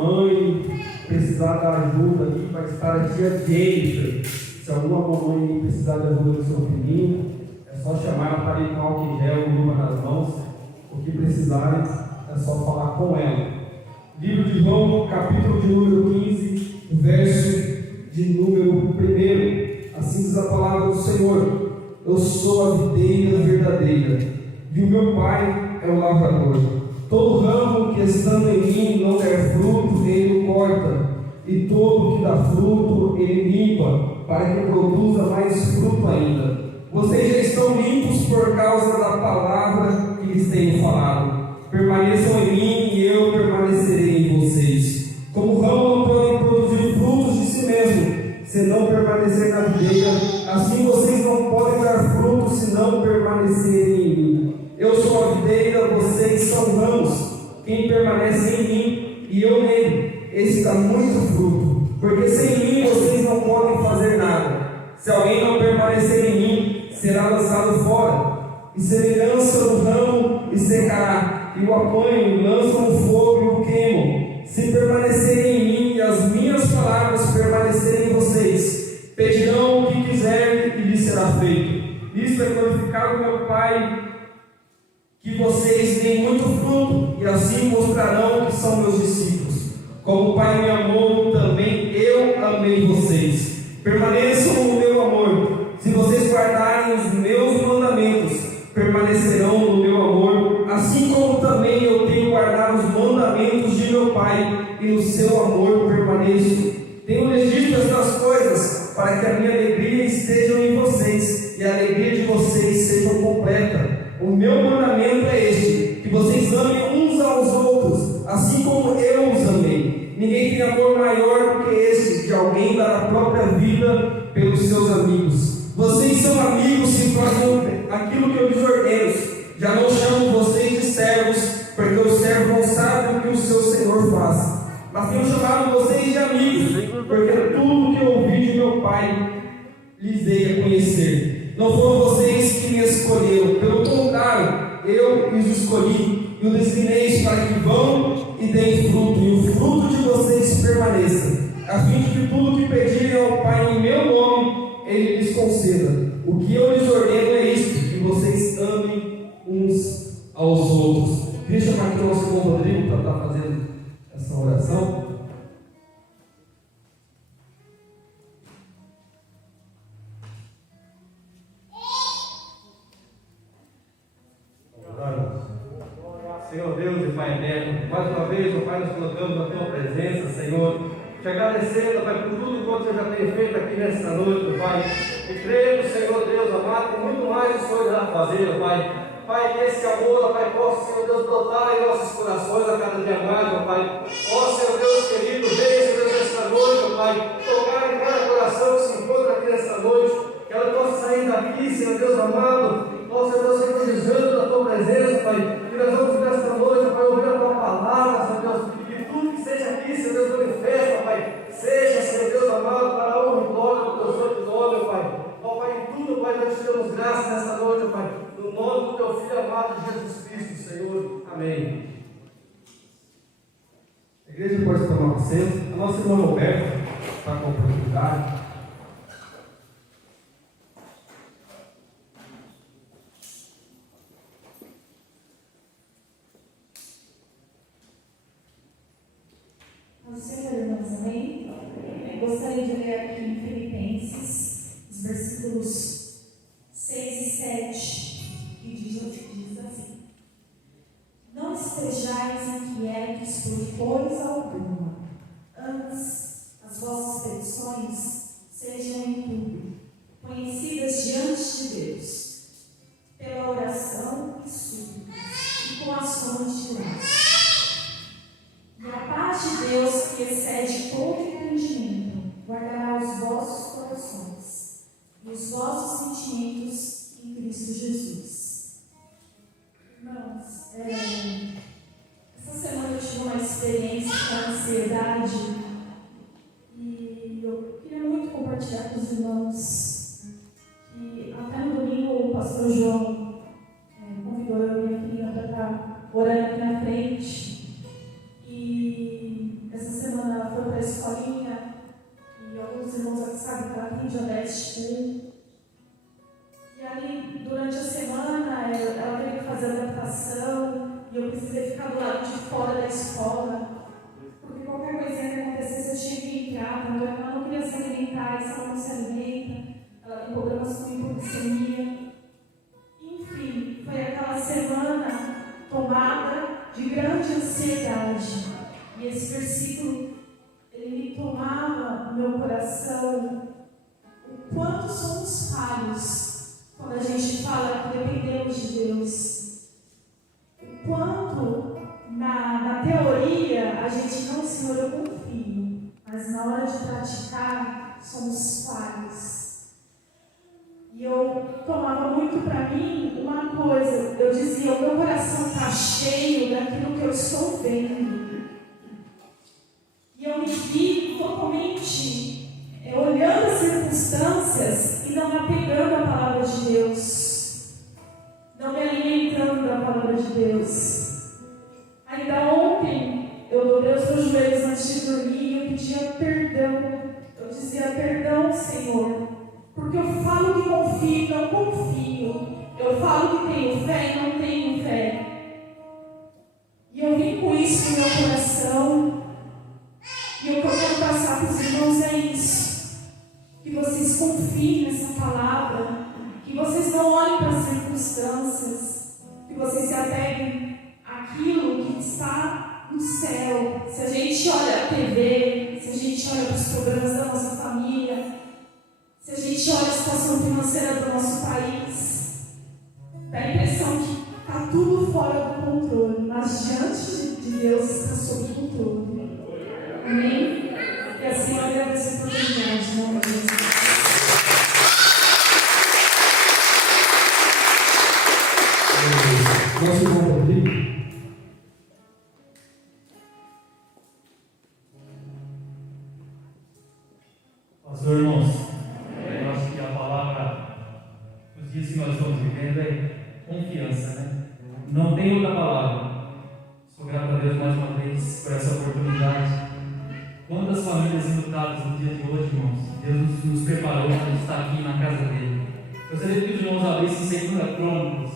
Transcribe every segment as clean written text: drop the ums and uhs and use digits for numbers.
mãe precisar da ajuda aqui, vai estar a tia Jennifer. Se alguma mamãe precisar da ajuda do seu filhinho, é só chamar para ir com álcool em gel, luva nas mãos. O que precisarem, é só falar com ela. Livro de João, capítulo de número 15, verso de número 1. Assim diz a palavra do Senhor: eu sou a videira verdadeira, e o meu Pai é o lavrador. Todo ramo que estando em mim não der fruto, ele o corta, e todo que dá fruto, ele limpa, para que produza mais fruto ainda. Vocês já estão limpos por causa da palavra que lhes tenho falado. Permaneçam em mim e eu permanecerei em vocês. Como o ramo não pode produzir frutos de si mesmo, se não permanecer na videira, assim vocês não podem dar frutos se não permanecerem em mim. Eu sou a videira, vocês são ramos. Quem permanece em mim e eu nele, esse dá muito fruto, porque sem mim vocês não podem fazer nada. Se alguém não permanecer em mim, será lançado fora, e semelhança do ramo e secará, e o apanham, lançam no fogo e o queimam. Se permanecerem em mim e as minhas palavras permanecerem em vocês, pedirão o que quiserem e lhes será feito. Isto é glorificar o meu Pai, que vocês deem muito fruto, e assim mostrarão que são meus discípulos. Como o Pai me amou, também eu amei vocês. Permaneçam no meu amor. Se vocês guardarem os meus mandamentos, permanecerão no meu amor, assim como também eu tenho guardado os mandamentos de meu Pai, e no seu amor permaneço. Tenho-lhes dito estas coisas, para que a minha alegria esteja em vocês, e a alegria de vocês seja completa. O meu mandamento é este: que vocês amem uns aos outros, assim como eu os amei. Ninguém tem amor maior do que esse, de alguém dar a própria vida pelos seus amigos. Vocês são amigos se fazem aquilo que eu lhes ordeno. Já não chamo vocês de servos, porque o servo não sabe o que o seu senhor faz. Mas tenho chamado vocês de amigos, porque tudo que eu ouvi de meu Pai lhes dei a conhecer. Não foram vocês que me escolheram, pelo contrário, eu os escolhi e os designei para que vão e deem fruto, e o fruto de vocês permaneça, a fim de que tudo que pedirem ao Pai em meu nome, Ele lhes conceda. O que eu lhes ordeno é isto: que vocês amem uns aos outros. Deixa eu chamar aqui o nosso irmão Rodrigo para estar fazendo essa oração. Senhor Deus e Pai eterno, mais uma vez, ó Pai, nos colocamos na Tua presença, Senhor, te agradecendo, Pai, por tudo quanto o Senhor já tem feito aqui nesta noite, Pai, e crendo, Senhor Deus amado, que muito mais o Senhor irá fazer, Pai. Pai, que esse amor, Pai, possa, Senhor Deus, brotar em nossos corações a cada dia mais, ó Pai. Ó Senhor Deus querido, vem, Senhor Deus, nesta noite, ó Pai, tocar em cada coração que se encontra aqui nesta noite, que ela possa sair daqui, Senhor Deus amado, ó Senhor Deus, regozijando da Tua presença, Pai. Que nós vamos nesta noite, Pai, ouvir a Tua palavra, Senhor Deus, e que tudo que seja aqui, Senhor Deus, manifesta, Pai, seja, Senhor Deus amado, para a honra e glória do Teu santo nome, Pai. Ó Pai, em tudo, Pai, nós te damos graças nesta noite, Pai, no nome do Teu Filho amado, Jesus Cristo, Senhor. Amém. A igreja pode tomar assento. A nossa irmã Roberta está com a oportunidade. Senhor, irmãos, amém? Eu gostaria de ler aqui em Filipenses, os versículos 6 e 7, que diz assim: não estejais inquietos por coisa alguma, antes as vossas petições sejam em tudo conhecidas diante de Deus, pela oração e súplicas, e com ações de graça. E a paz de Deus, que excede todo entendimento, guardará os vossos corações e os vossos sentimentos em Cristo Jesus. Irmãos, essa semana eu tive uma experiência com a ansiedade e eu queria muito compartilhar com os irmãos que até no domingo o pastor João convidou eu e a minha filha para estar orando aqui na frente. E essa school. E ali, durante a semana, ela teve que fazer adaptação e eu precisei ficar do lado de fora da escola, porque qualquer coisinha que acontecesse eu tinha que entrar, então ela não queria se alimentar, ela não se alimenta, ela tem problemas com hipoglicemia. Enfim, foi aquela semana tomada de grande ansiedade. E esse versículo, ele me tomava no meu coração o quanto somos falhos quando a gente fala que dependemos de Deus. O quanto na teoria a gente não, Senhor, eu confio, mas na hora de praticar somos falhos. E eu tomava muito para mim uma coisa, eu dizia, o meu coração está cheio daquilo que eu estou vendo. E eu me vi totalmente olhando as circunstâncias e não me apegando à palavra de Deus, não me alimentando da palavra de Deus. Ainda ontem eu dobrei os meus joelhos antes de dormir e eu pedia perdão. Eu dizia, perdão, Senhor, porque eu falo que confio e não confio. Eu falo que tenho fé e não tenho fé. E eu vim com isso no meu coração. E o que eu quero passar para os irmãos é isso. Que vocês confiem nessa palavra. Que vocês não olhem para as circunstâncias. Que vocês se apeguem àquilo que está no céu. Se a gente olha a TV, se a gente olha para os problemas da nossa família, se a gente olha a situação financeira do nosso país, dá a impressão que está tudo fora do controle, mas diante de Deus está sob controle. Amém? E assim eu agradeço a oportunidade, em nome de Jesus. Nosso irmão Rodrigo. Pastor, irmãos, eu acho que a palavra dos dias que nós estamos vivendo é confiança, né? Não tem outra palavra. Sou grato a Deus mais uma vez por essa oportunidade. Quantas famílias enlutadas no dia de hoje, irmãos? Deus nos preparou para estar aqui na casa dele. Eu gostaria que os irmãos abrissem 2 Crônicas,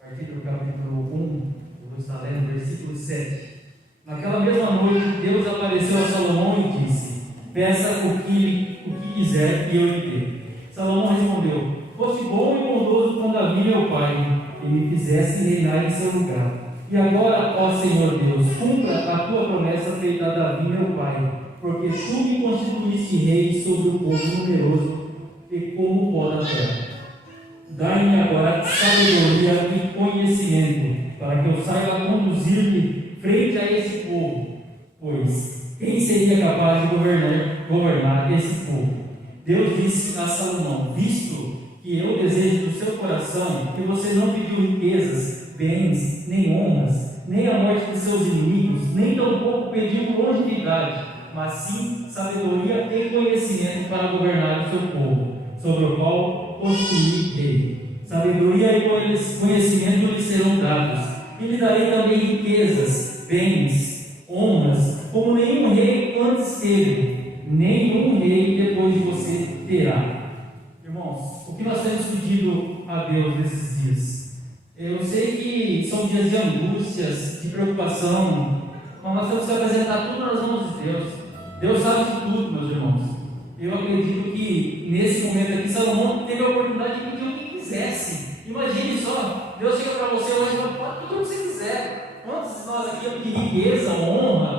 a partir do capítulo 1, eu vou estar lendo, versículo 7. Naquela mesma noite, Deus apareceu a Salomão e disse: peça o que quiser e eu lhe dê. Salomão respondeu: foste bom e bondoso com Davi meu pai, e me fizeste reinar em seu lugar. E agora, ó Senhor Deus, cumpra a tua promessa feita a Davi meu pai, porque tu me constituíste rei sobre o povo numeroso e como o pó da terra. Dai-me agora sabedoria e conhecimento, para que eu saiba conduzir-me frente a esse povo, pois quem seria capaz de governar esse povo? Deus disse a Salomão: visto que eu desejo do seu coração que você não pediu riquezas, bens, nem honras, nem a morte de seus inimigos, nem tampouco pediu longevidade, mas sim sabedoria e conhecimento para governar o seu povo, sobre o qual construí rei. Sabedoria e conhecimento lhe serão dados, e lhe darei também riquezas, bens, honras, como nenhum rei antes teve, nenhum rei depois de você terá. Irmãos, o que nós temos pedido a Deus nesses dias? Eu sei que são dias de angústias, de preocupação, mas nós temos que apresentar tudo nas mãos de Deus. Deus sabe de tudo, meus irmãos. Eu acredito que nesse momento aqui, Salomão teve a oportunidade de pedir o que quisesse. Imagine só, Deus chega para você hoje e fala: pode pedir o que você quiser. Quantos de nós aqui vamos pedir riqueza, honra,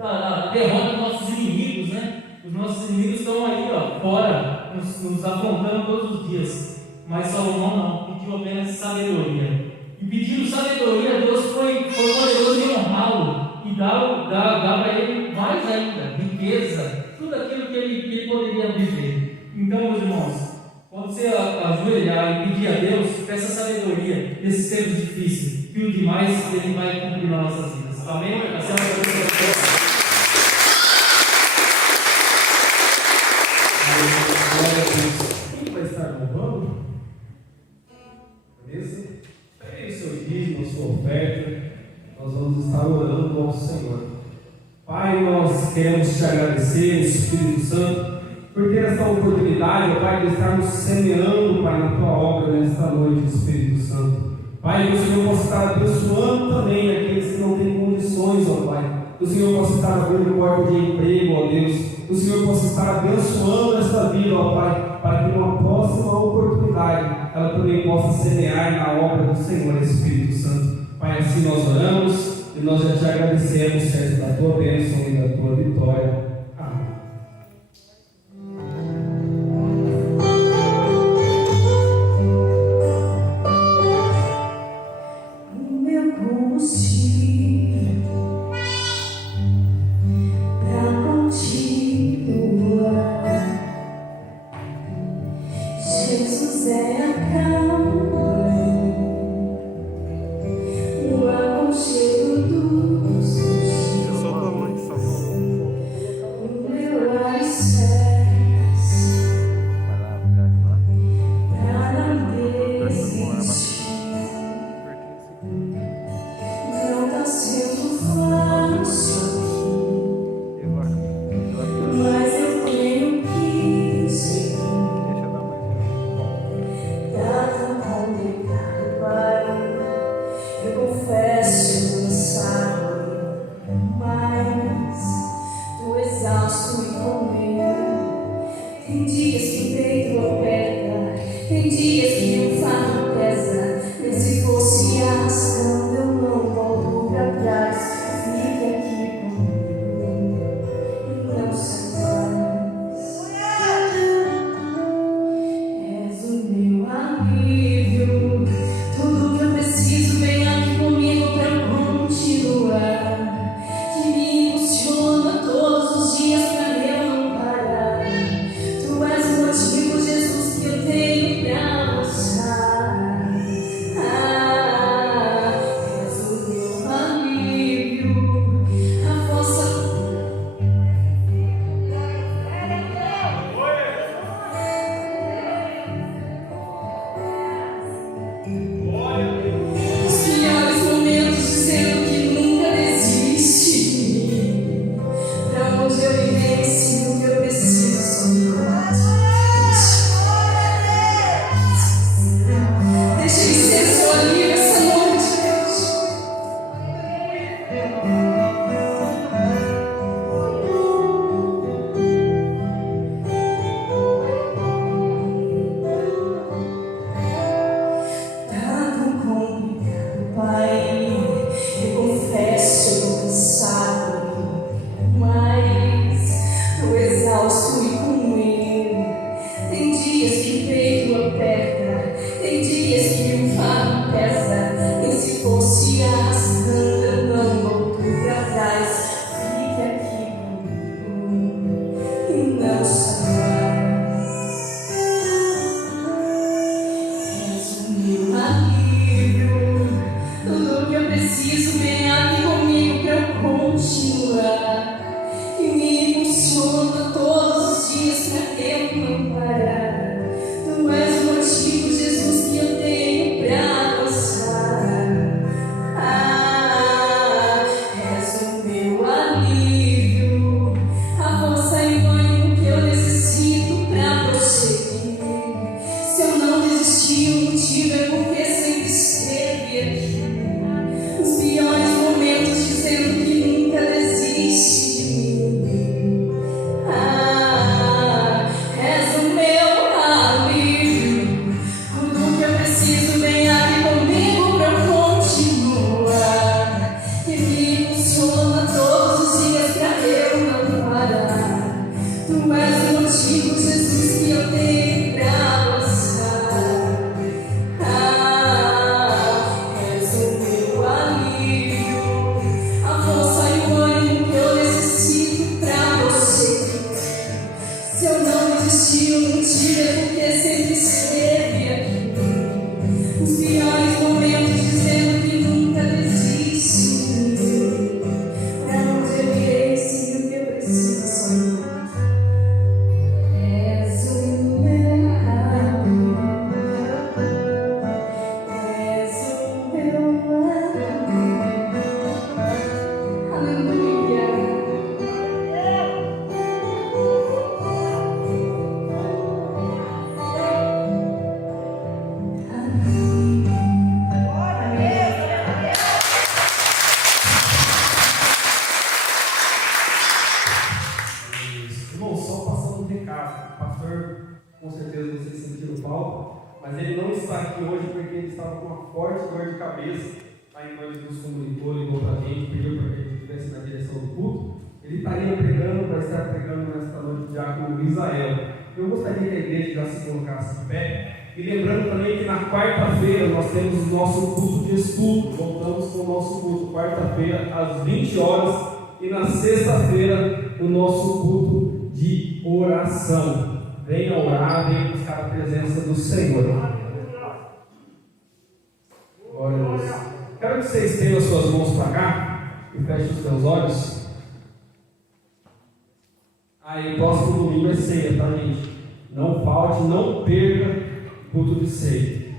a derrota dos nossos inimigos, né? Os nossos inimigos estão aí, ó, fora, nos afrontando todos os dias. Mas Salomão não, pediu apenas sabedoria. E pedindo sabedoria, Deus foi poderoso em honrá-lo e dá para ele mais ainda, riqueza, tudo aquilo que ele poderia viver. Então, meus irmãos, quando você ajoelhar e pedir a Deus, peça sabedoria nesses tempos difíceis, que o demais ele vai cumprir nas nossas vidas. Amém? Essa é uma coisa. Quem vai estar louvando? Beleza? Pegue o seu dízimo, a sua oferta. Nós vamos estar orando ao Senhor. Pai, nós queremos te agradecer, Espírito Santo, por ter essa oportunidade, ó Pai, de estarmos semeando, Pai, na Tua obra nesta noite, Espírito Santo. Pai, que o Senhor possa estar abençoando também aqueles que não têm condições, ó Pai. Que o Senhor possa estar abrindo porta de emprego, ó Deus. Que o Senhor possa estar abençoando esta vida, ó Pai, para que numa próxima oportunidade ela também possa semear na obra do Senhor, Espírito Santo. Pai, assim nós oramos e nós já te agradecemos, Senhor, da Tua bênção e da Tua vitória. com certeza vocês sentiram falta, mas ele não está aqui hoje porque ele estava com uma forte dor de cabeça. Aí quando nos comunicou, ligou para a gente, pediu para que a gente estivesse na direção do culto. Ele estaria pregando, vai estar pregando nesta noite o diácono Israel. Eu gostaria que a igreja já se colocasse em pé. E lembrando também que na quarta-feira nós temos o nosso culto de estudo. Voltamos com o nosso culto, quarta-feira, às 20 horas. E na sexta-feira, o nosso culto de oração. Venha orar, venha buscar a presença do Senhor. Glória a Deus. Quero que você estenda as suas mãos para cá e feche os seus olhos. Aí, o próximo domingo é ceia, tá, gente? Não falte, não perca o culto de ceia.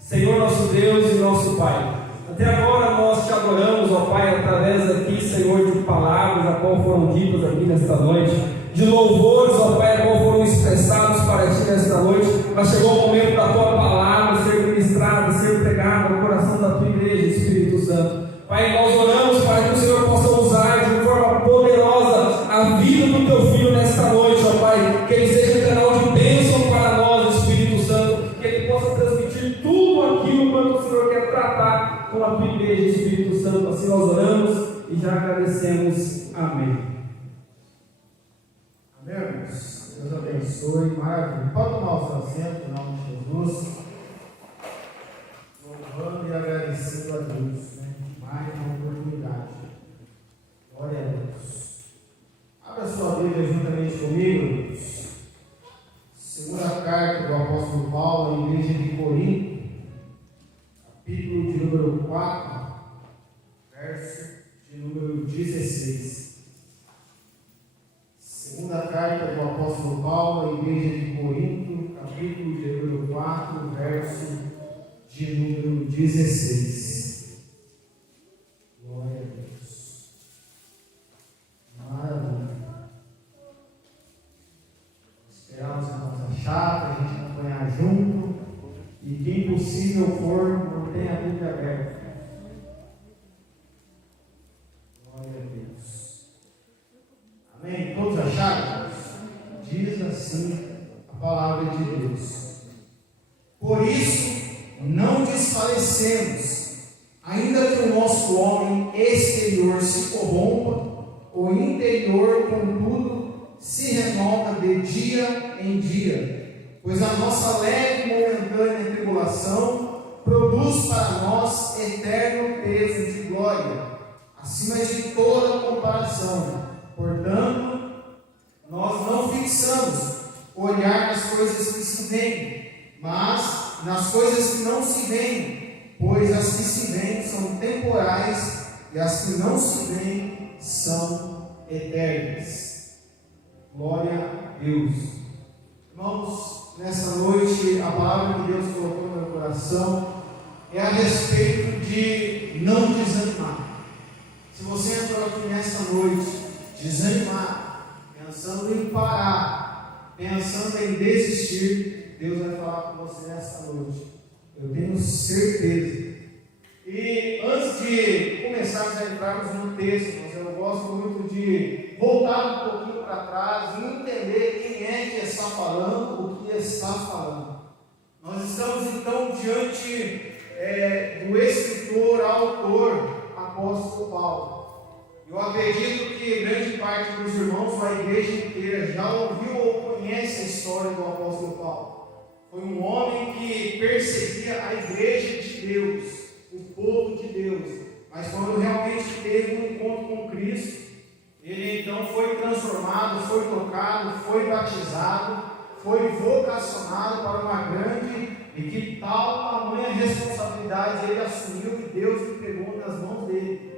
Senhor, nosso Deus e nosso Pai, até agora nós te adoramos, ó Pai, através aqui, Senhor, de palavras a qual foram ditas aqui nesta noite, de louvores, ó Pai, a qual foram expressados para ti nesta noite, mas chegou o momento da tua palavra ser ministrada, ser pregada no coração da tua igreja, Espírito Santo. Pai, nós oramos para que o Senhor possa usar de forma poderosa a vida do teu filho nesta noite, ó Pai, que ele seja um canal de bênção para nós, Espírito Santo, que ele possa transmitir tudo aquilo quanto o Senhor quer tratar com a tua igreja, Espírito Santo. Assim nós oramos e já agradecemos. Amém. Amém, irmãos? Deus abençoe. Maravilha. Pode tomar o seu assento em nome de Jesus. Louvando e agradecendo a Deus, né? Mais uma oportunidade. Glória a Deus. Abra sua Bíblia juntamente comigo, irmãos. Segunda carta do apóstolo Paulo à igreja de Corinto, capítulo de número 4, verso de número 16. Segunda carta do apóstolo Paulo à igreja de Corinto, capítulo de número 4, verso de número 16. Glória a Deus. Maravilha. Esperamos a nossa chata, a gente acompanhar junto. E quem possível for, mantenha a Bíblia aberta. Glória a Deus. Amém? Todos acharam? Diz assim a palavra de Deus. Por isso, não desfalecemos, ainda que o nosso homem exterior se corrompa, o interior, contudo, se renova de dia em dia, pois a nossa leve e momentânea tribulação produz para nós eterno peso de glória, acima de toda comparação. Portanto, nós não fixamos olhar nas coisas que se veem, mas nas coisas que não se veem, pois as que se veem são temporais e as que não se veem são eternas. Glória a Deus. Irmãos, nessa noite a palavra que Deus colocou no meu coração é a respeito de não desanimar. Se você entrou aqui nessa noite desanimar, pensando em parar, pensando em desistir, Deus vai falar com você nessa noite. Eu tenho certeza. E antes de começarmos a entrarmos no texto, eu gosto muito de voltar um pouquinho para trás e entender quem é que está falando, o que está falando. Nós estamos então diante do escritor, autor, apóstolo Paulo. Eu acredito que grande parte dos irmãos, a igreja inteira, já ouviu ou conhece a história do apóstolo Paulo. Foi um homem que perseguia a igreja de Deus, o povo de Deus. Mas quando realmente teve um encontro com Cristo, ele então foi transformado, foi tocado, foi batizado, foi vocacionado para uma grande e que tal tamanha responsabilidade ele assumiu e Deus entregou nas mãos dele.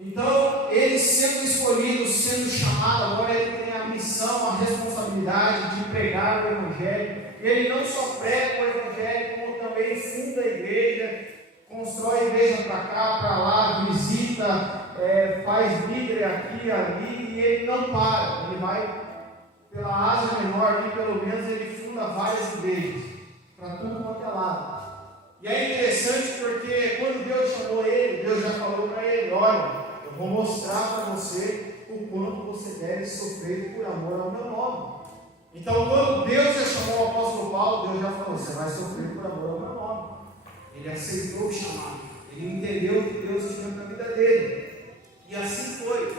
Então, ele sendo escolhido, sendo chamado, agora ele tem a missão, a responsabilidade de pregar o Evangelho. Ele não só prega o Evangelho, como também funda a igreja, constrói a igreja para cá, para lá, visita, faz líder aqui e ali, e ele não para. Ele vai pela Ásia Menor, aqui pelo menos ele funda várias igrejas, para tudo quanto é lado. E é interessante porque quando Deus chamou ele, Deus já falou para ele: olha, eu vou mostrar para você o quanto você deve sofrer por amor ao meu nome. Então, quando Deus já chamou o apóstolo Paulo, Deus já falou: você vai sofrer por amor ao meu nome. Ele aceitou o chamado, ele entendeu o que Deus tinha para a vida dele, e assim foi.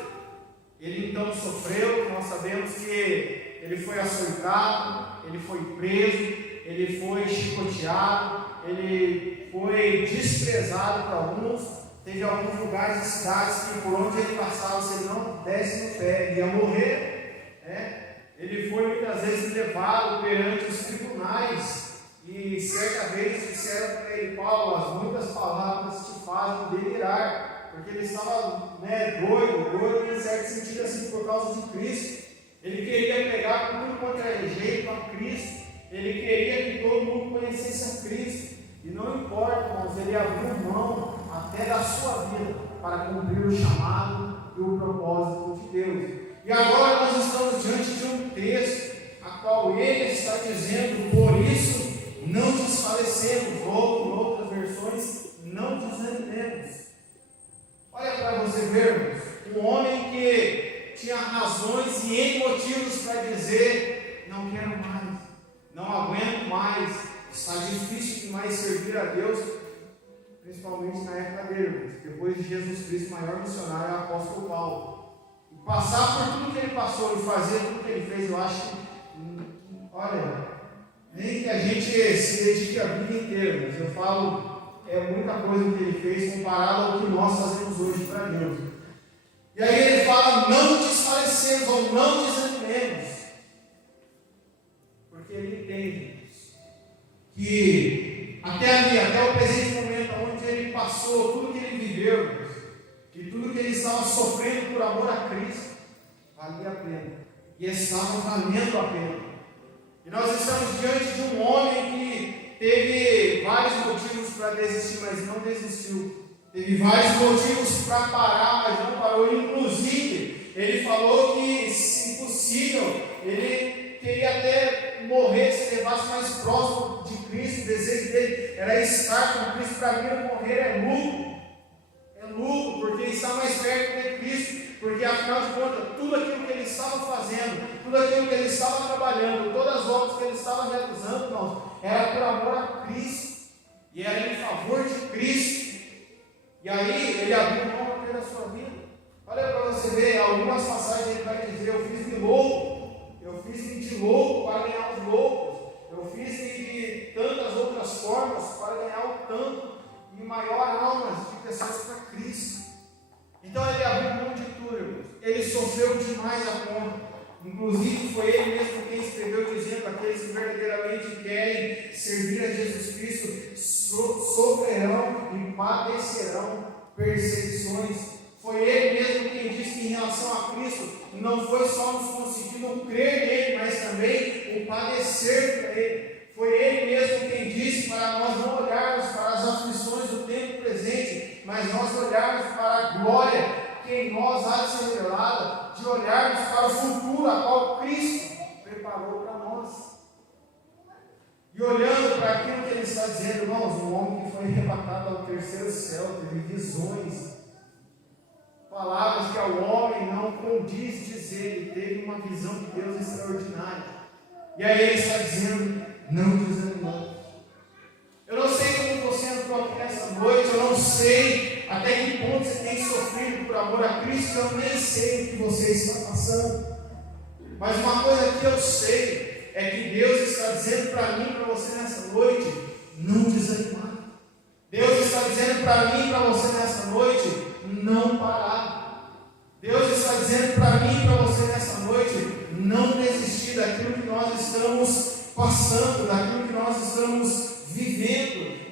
Ele então sofreu. Nós sabemos que ele foi açoitado, ele foi preso, ele foi chicoteado, ele foi desprezado por alguns. Teve alguns lugares e cidades que por onde ele passava, se ele não desse no pé, ele ia morrer, né? Ele foi muitas vezes levado perante os tribunais, e certa vez disseram para ele: Paulo, as muitas palavras te fazem delirar, porque ele estava doido em certo sentido, assim, por causa de Cristo. Ele queria pegar tudo quanto era jeito a Cristo, ele queria que todo mundo conhecesse a Cristo, e não importa, irmãos, ele abriu mão até da sua vida para cumprir o chamado e o propósito de Deus. E agora nós estamos diante de um texto a qual ele está dizendo: por isso não desfalecemos, ou em outras versões, não desanimemos. Olha para você ver, um homem que tinha razões e N motivos para dizer: não quero mais, não aguento mais, está difícil demais servir a Deus, principalmente na época dele. Depois de Jesus Cristo, o maior missionário é o apóstolo Paulo. E passar por tudo que ele passou e fazer tudo que ele fez, eu acho que, olha, nem que a gente se dedique a vida inteira, mas eu falo, é muita coisa que ele fez comparado ao que nós fazemos hoje para Deus. E aí ele fala: não desfalecemos ou não desanimemos, porque ele entende que até ali, até o presente momento, onde ele passou, tudo que ele viveu, e tudo que ele estava sofrendo por amor a Cristo, valia a pena, e estava valendo a pena. E nós estamos diante de um homem que teve vários motivos para desistir, mas não desistiu. Teve vários motivos para parar, mas não parou. Inclusive, ele falou que, se possível, ele queria até morrer, se levasse mais próximo de Cristo. O desejo dele era estar com Cristo. Para mim, morrer é lucro. É lucro, porque está mais perto de Cristo. Porque, afinal de contas, tudo aquilo que ele estava fazendo, tudo aquilo que ele estava trabalhando, todas as obras que ele estava realizando, irmãos, era por amor a Cristo, e era em favor de Cristo. E aí, ele abriu mão da sua vida. Olha para você ver, algumas passagens ele vai dizer: eu fiz-me louco, eu fiz-me de louco para ganhar os loucos, eu fiz-me de tantas outras formas para ganhar o tanto e maior almas de pessoas para Cristo. Então ele abriu mão de tudo, irmãos. Ele sofreu demais a conta. Inclusive foi ele mesmo quem escreveu dizendo: aqueles que verdadeiramente querem servir a Jesus Cristo sofrerão e padecerão perseguições. Foi ele mesmo quem disse que, em relação a Cristo, não foi só nos conseguido crer nele, mas também o padecer para ele. Foi ele mesmo quem disse para nós não olharmos para as aflições do tempo presente, mas nós olharmos para a glória que em nós há de ser revelada, de olharmos para o futuro a qual Cristo preparou para nós. E olhando para aquilo que ele está dizendo, irmãos, um homem que foi arrebatado ao terceiro céu, teve visões, palavras que ao homem não condiz dizer, ele teve uma visão de Deus extraordinária. E aí ele está dizendo: não desanimamos. Eu não sei como você entrou aqui nessa noite, eu não sei até que ponto você tem sofrido por amor a Cristo, eu nem sei o que você está passando. Mas uma coisa que eu sei é que Deus está dizendo para mim e para você nessa noite: não desanimar. Deus está dizendo para mim e para você nessa noite: não parar. Deus está dizendo para mim e para você nessa noite: não desistir daquilo que nós estamos passando, daquilo que nós estamos vivendo,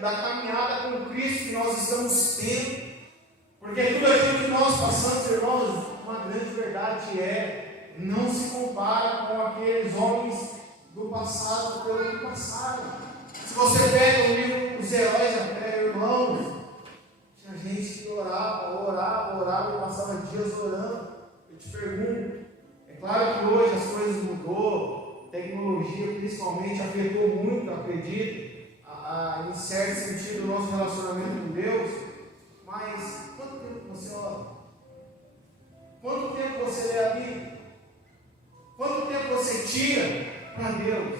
da caminhada com Cristo que nós estamos tendo. Porque tudo aquilo que nós passamos, irmãos, uma grande verdade não se compara com aqueles homens do passado pelo que passaram. Se você pega o livro Os Heróis da Fé, irmãos, tinha gente que orava e passava dias orando. Eu te pergunto, é claro que hoje as coisas mudou, a tecnologia principalmente afetou muito, acredito, em certo sentido, o nosso relacionamento com Deus, mas quanto tempo você ora? Quanto tempo você lê a Bíblia? Quanto tempo você tira para Deus.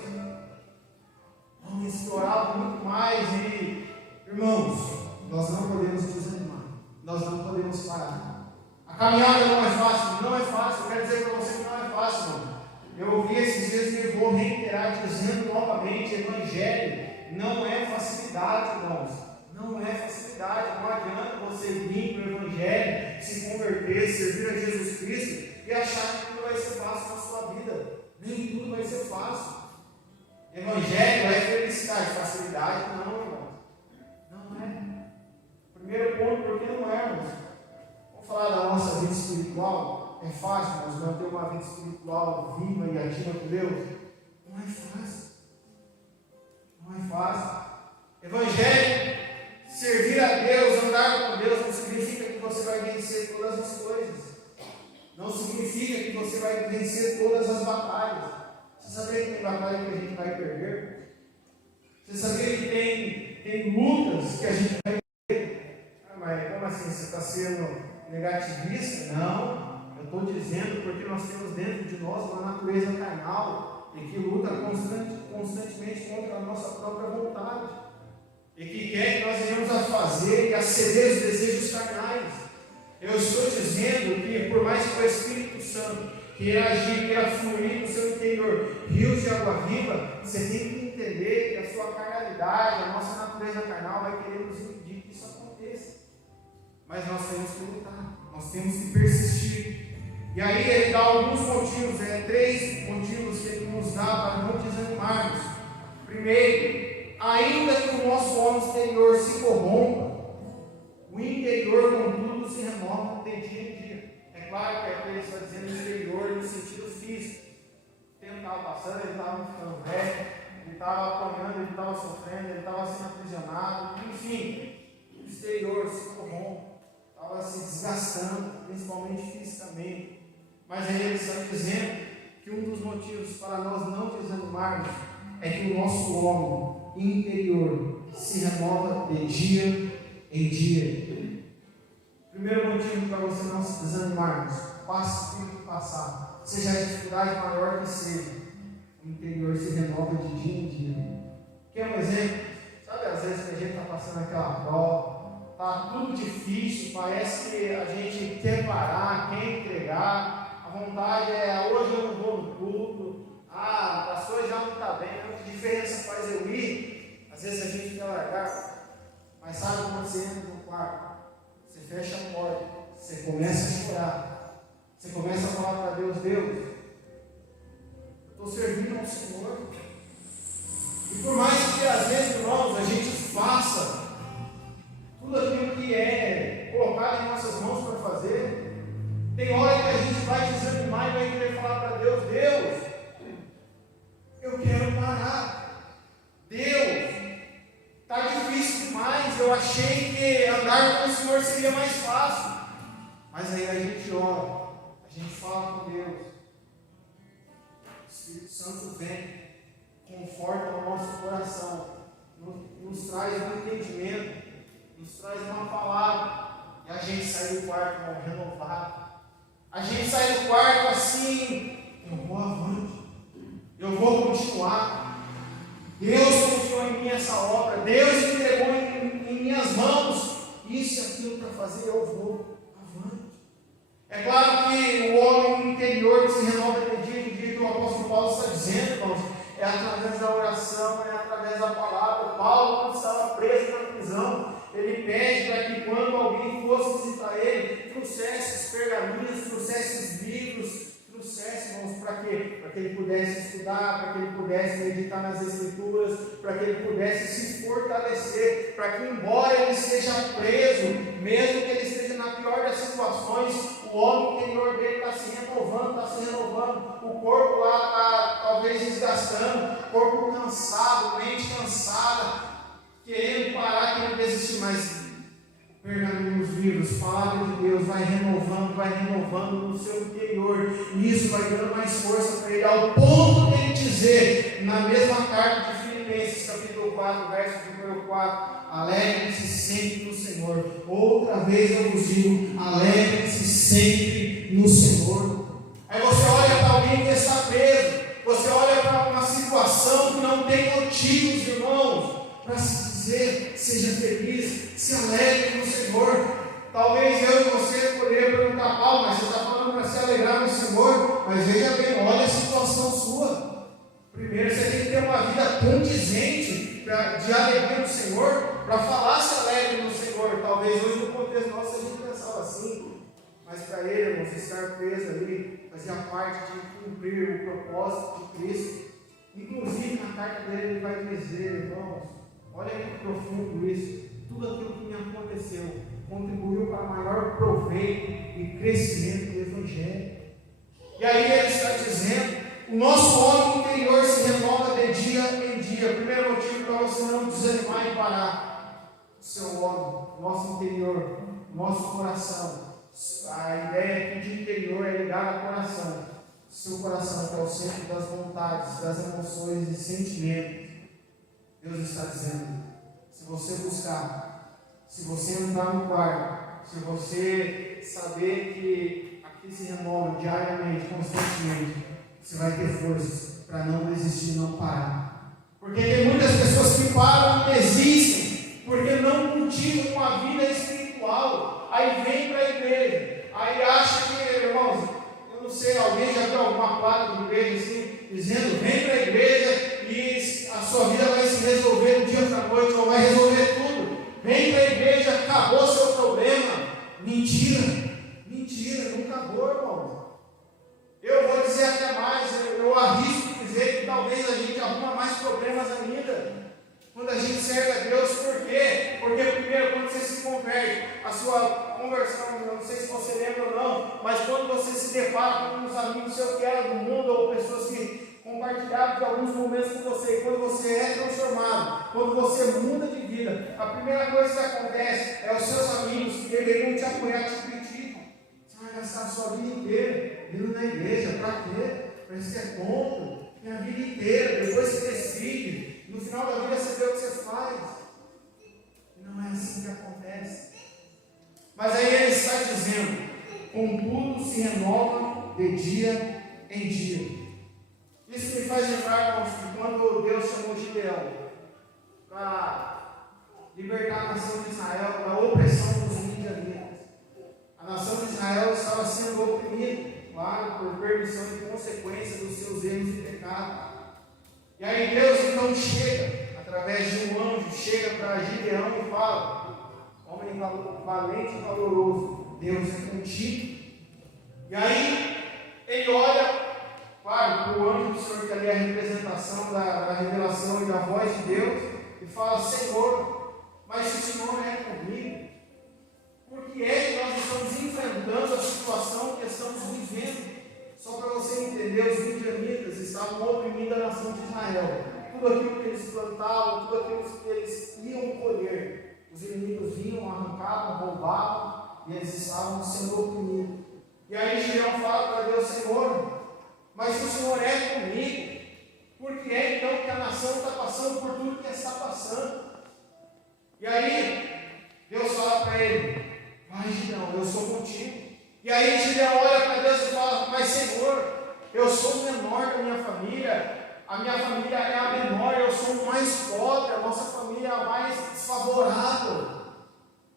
Vamos explorar muito mais. E, irmãos, nós não podemos desanimar. Nós não podemos parar. A caminhada não é fácil. Não é fácil. Eu quero dizer para você que não é fácil, irmão. Eu ouvi esses dias e vou reiterar, dizendo novamente: Evangelho não é facilidade, irmãos. Não é facilidade. Não adianta você vir para o Evangelho, se converter, servir a Jesus Cristo e achar que tudo vai ser fácil na sua vida. Nem tudo vai ser fácil. Evangelho é felicidade, facilidade não, irmãos. Não é. Primeiro ponto, por que não é, irmãos? Vamos falar da nossa vida espiritual. É fácil, irmãos, manter uma vida espiritual viva e ativa com Deus? Não é fácil. Não é fácil. Evangelho, servir a Deus, andar com Deus, não significa que você vai vencer todas as coisas. Não significa que você vai vencer todas as batalhas. Você sabia que tem batalha que a gente vai perder? Você sabia que tem lutas que a gente vai perder? Mas como assim? Você está sendo negativista? Não. Eu estou dizendo porque nós temos dentro de nós uma natureza carnal e que luta constantemente contra a nossa própria vontade. E que quer que nós venhamos a fazer e a ceder os desejos carnais. Eu estou dizendo que por mais que o Espírito Santo queira agir, queira fluir no seu interior rios de água viva, você tem que entender que a sua carnalidade, a nossa natureza carnal vai querer nos impedir que isso aconteça. Mas nós temos que lutar, nós temos que persistir. E aí ele dá alguns motivos, 3 motivos que ele nos dá para não desanimarmos. Primeiro, ainda que o nosso homem exterior se corrompa, o interior, contudo, se renova de dia em dia. É claro que aqui ele está dizendo exterior no sentido físico. O tempo estava passando, ele estava ficando velho, ele estava apanhando, ele estava sofrendo, ele estava sendo aprisionado. Enfim, o exterior se corrompe, estava se desgastando, principalmente fisicamente. Mas aí ele está dizendo que um dos motivos para nós não desanimarmos é que o nosso homem interior se renova de dia em dia. Primeiro motivo para você não se desanimarmos: passe o tempo passar, seja a dificuldade maior que seja, o interior se renova de dia em dia. Quer um exemplo? Sabe, às vezes que a gente está passando aquela prova, está tudo difícil, parece que a gente quer parar, quer entregar, a vontade é: hoje eu não vou no culto, a pastor já não está bem, que diferença faz eu ir? Às vezes a gente quer largar, mas sabe quando você entra no quarto? Você fecha a porta, você começa a chorar, você começa a falar para Deus: Deus, eu estou servindo ao Senhor. E por mais que às vezes, irmãos, a gente faça tudo aquilo que é colocado em nossas mãos para fazer, tem hora que a gente vai desanimar e vai querer falar para Deus: Deus, eu quero parar. Deus, está difícil demais, eu achei que andar com o Senhor seria mais fácil. Mas aí a gente ora, a gente fala com Deus, o Espírito Santo vem, conforta o nosso coração, nos traz um entendimento, nos traz uma palavra, e a gente sai do quarto renovado. A gente sai do quarto assim: eu vou avante, eu vou continuar. Deus confiou em mim essa obra, Deus entregou em minhas mãos isso e aquilo para fazer, eu vou avante. É claro que o homem interior que se renova de dia em dia, que o apóstolo Paulo está dizendo, irmãos, é através da oração, é através da palavra. Paulo, quando estava preso na prisão, ele pede para que quando alguém fosse visitar ele, trouxesse os pergaminhos, trouxesse os livros, trouxesse, irmãos, para quê? Para que ele pudesse estudar, para que ele pudesse meditar nas Escrituras, para que ele pudesse se fortalecer, para que, embora ele esteja preso, mesmo que ele esteja na pior das situações, o homem interior dele está se renovando, o corpo lá está talvez desgastando, corpo cansado, mente cansada, querendo parar, querendo desistir, mas pergaminho nos livros, palavra de Deus vai renovando no seu interior, e isso vai dando mais força para ele, ao ponto de ele dizer, na mesma carta de Filipenses, capítulo 4, verso número 4, alegrem-se sempre no Senhor. Outra vez eu vos digo, alegrem-se sempre no Senhor. Aí você olha para alguém que está preso, Você olha para uma situação que não tem motivos, irmãos, para se dizer, seja feliz, se alegre no Senhor. Talvez eu e você poderia perguntar, Paulo, mas você está falando para se alegrar no Senhor? Mas veja bem, olha a situação sua. Primeiro você tem que ter uma vida condizente de alegria no Senhor, para falar se alegre no Senhor. Talvez hoje no contexto nosso a gente pensava assim, mas para ele, irmãos, estar preso ali fazia parte de cumprir o propósito de Cristo. Inclusive na carta dele ele vai dizer, irmãos, olha que profundo isso, tudo aquilo que me aconteceu contribuiu para maior proveito e crescimento do Evangelho. E aí ele está dizendo, o nosso homem interior se renova de dia em dia. Primeiro motivo para você não desanimar e parar o seu homem, nosso interior, nosso coração. A ideia aqui de interior é ligada ao coração. O seu coração, que é o centro das vontades, das emoções e sentimentos. Deus está dizendo, se você buscar, se você entrar no quarto, se você saber que aqui se renova diariamente, constantemente, você vai ter forças para não desistir, não parar. Porque tem muitas pessoas que param e desistem, porque não cultivam uma vida espiritual. Aí vem para a igreja, aí acha que, irmãos, eu não sei, alguém já viu alguma placa de igreja assim, dizendo, vem para a igreja e a sua vida vai se resolver do dia para a noite, ou vai resolver tudo. Vem para a igreja, acabou o seu problema. Mentira, mentira, não acabou, irmão. Eu vou dizer até mais, eu arrisco dizer que talvez a gente arruma mais problemas ainda quando a gente serve a Deus. Por quê? Porque primeiro, quando você se converte, a sua conversão, eu não sei se você lembra ou não, mas quando você se depara com uns amigos seus que eram do mundo, ou pessoas que compartilharam de alguns momentos com você, quando você é transformado, quando você muda de vida, a primeira coisa que acontece é os seus amigos que deveriam te apoiar, te criticam. Você vai gastar a sua vida inteira indo na igreja, para quê? Para isso que é tonto, minha vida inteira, depois você decide, no final da vida você vê o que você faz. E não é assim que acontece. Mas aí ele está dizendo, contudo se renova de dia em dia. Isso me faz lembrar, irmãos, que quando Deus chamou Gideão para libertar a nação de Israel da opressão dos midianitas. A nação de Israel estava sendo oprimida, claro, por permissão e consequência dos seus erros e pecados. E aí Deus então chega, através de um anjo, chega para Gideão e fala, homem valente e valoroso, Deus é contigo. E aí ele olha, claro, para o anjo do Senhor, que ali é a representação da revelação e da voz de Deus, e fala, Senhor, mas se o Senhor é comigo, por que é que nós estamos enfrentando a situação que estamos vivendo? Só para você entender, os midianitas estavam oprimindo a nação de Israel. Tudo aquilo que eles plantavam, tudo aquilo que eles iam colher, os inimigos vinham, arrancavam, roubavam, e eles estavam sendo oprimidos. E aí Gideão fala para Deus, Senhor, mas se o Senhor é comigo, por que é então que a nação está passando por tudo que está passando? E aí Deus fala para ele, vai Gideão, eu sou contigo. E aí Gideão olha para Deus e fala, mas Senhor, eu sou o menor da minha família, a minha família é a menor, eu sou o mais pobre, a nossa família é a mais desfavorável.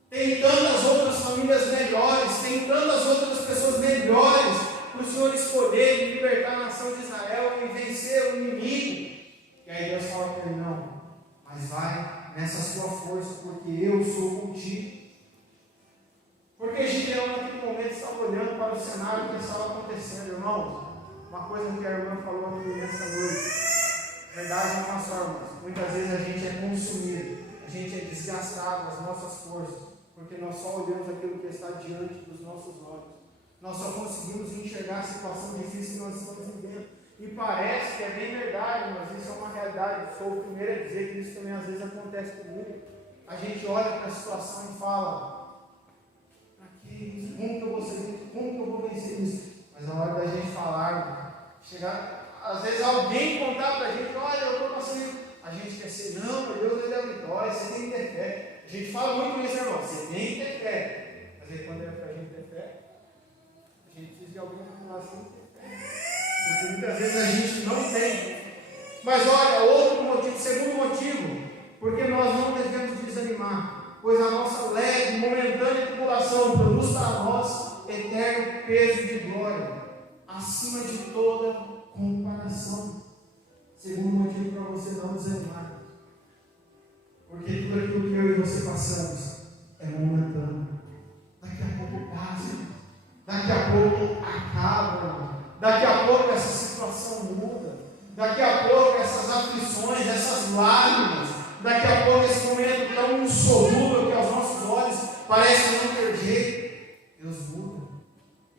Tem tantas outras famílias melhores, tem tantas outras pessoas melhores para o Senhor escolher e libertar a nação de Israel e vencer o inimigo. E aí Deus fala para ele, não, mas vai nessa sua força, porque eu sou contigo. Porque Gideão naquele momento estava olhando para o cenário que estava acontecendo, irmãos. Uma coisa que a irmã falou aqui nessa noite, verdade não é só, irmãos. Muitas vezes a gente é consumido, a gente é desgastado nas nossas forças, porque nós só olhamos aquilo que está diante dos nossos olhos. Nós só conseguimos enxergar a situação difícil que nós estamos vivendo. E parece que é bem verdade, mas isso é uma realidade. Sou o primeiro a dizer que isso também às vezes acontece comigo. A gente olha para a situação e fala, como que eu vou ser, como que eu vou vencer isso? Mas na hora da gente falar, chegar, às vezes alguém contar para a gente, olha, eu estou passando, a gente quer ser, não, meu Deus, ele é a vitória, você tem que ter fé. A gente fala muito isso, irmão, você tem que ter fé. Mas aí quando é para a gente ter fé, a gente precisa de alguém que nós temos que ter fé. que muitas vezes a gente não tem. Mas olha, outro motivo, segundo motivo, porque nós não devemos desanimar, pois a nossa leve, momentânea tribulação produz para nós eterno peso de glória, acima de toda comparação. Segundo motivo para você não desanimar, porque tudo aquilo que eu e você passamos é momentâneo. Daqui a pouco passa, daqui a pouco acaba, daqui a pouco essa situação muda, daqui a pouco essas aflições, essas lágrimas, daqui a pouco esse momento tão insolúvel que aos nossos olhos parece não ter jeito, Deus muda.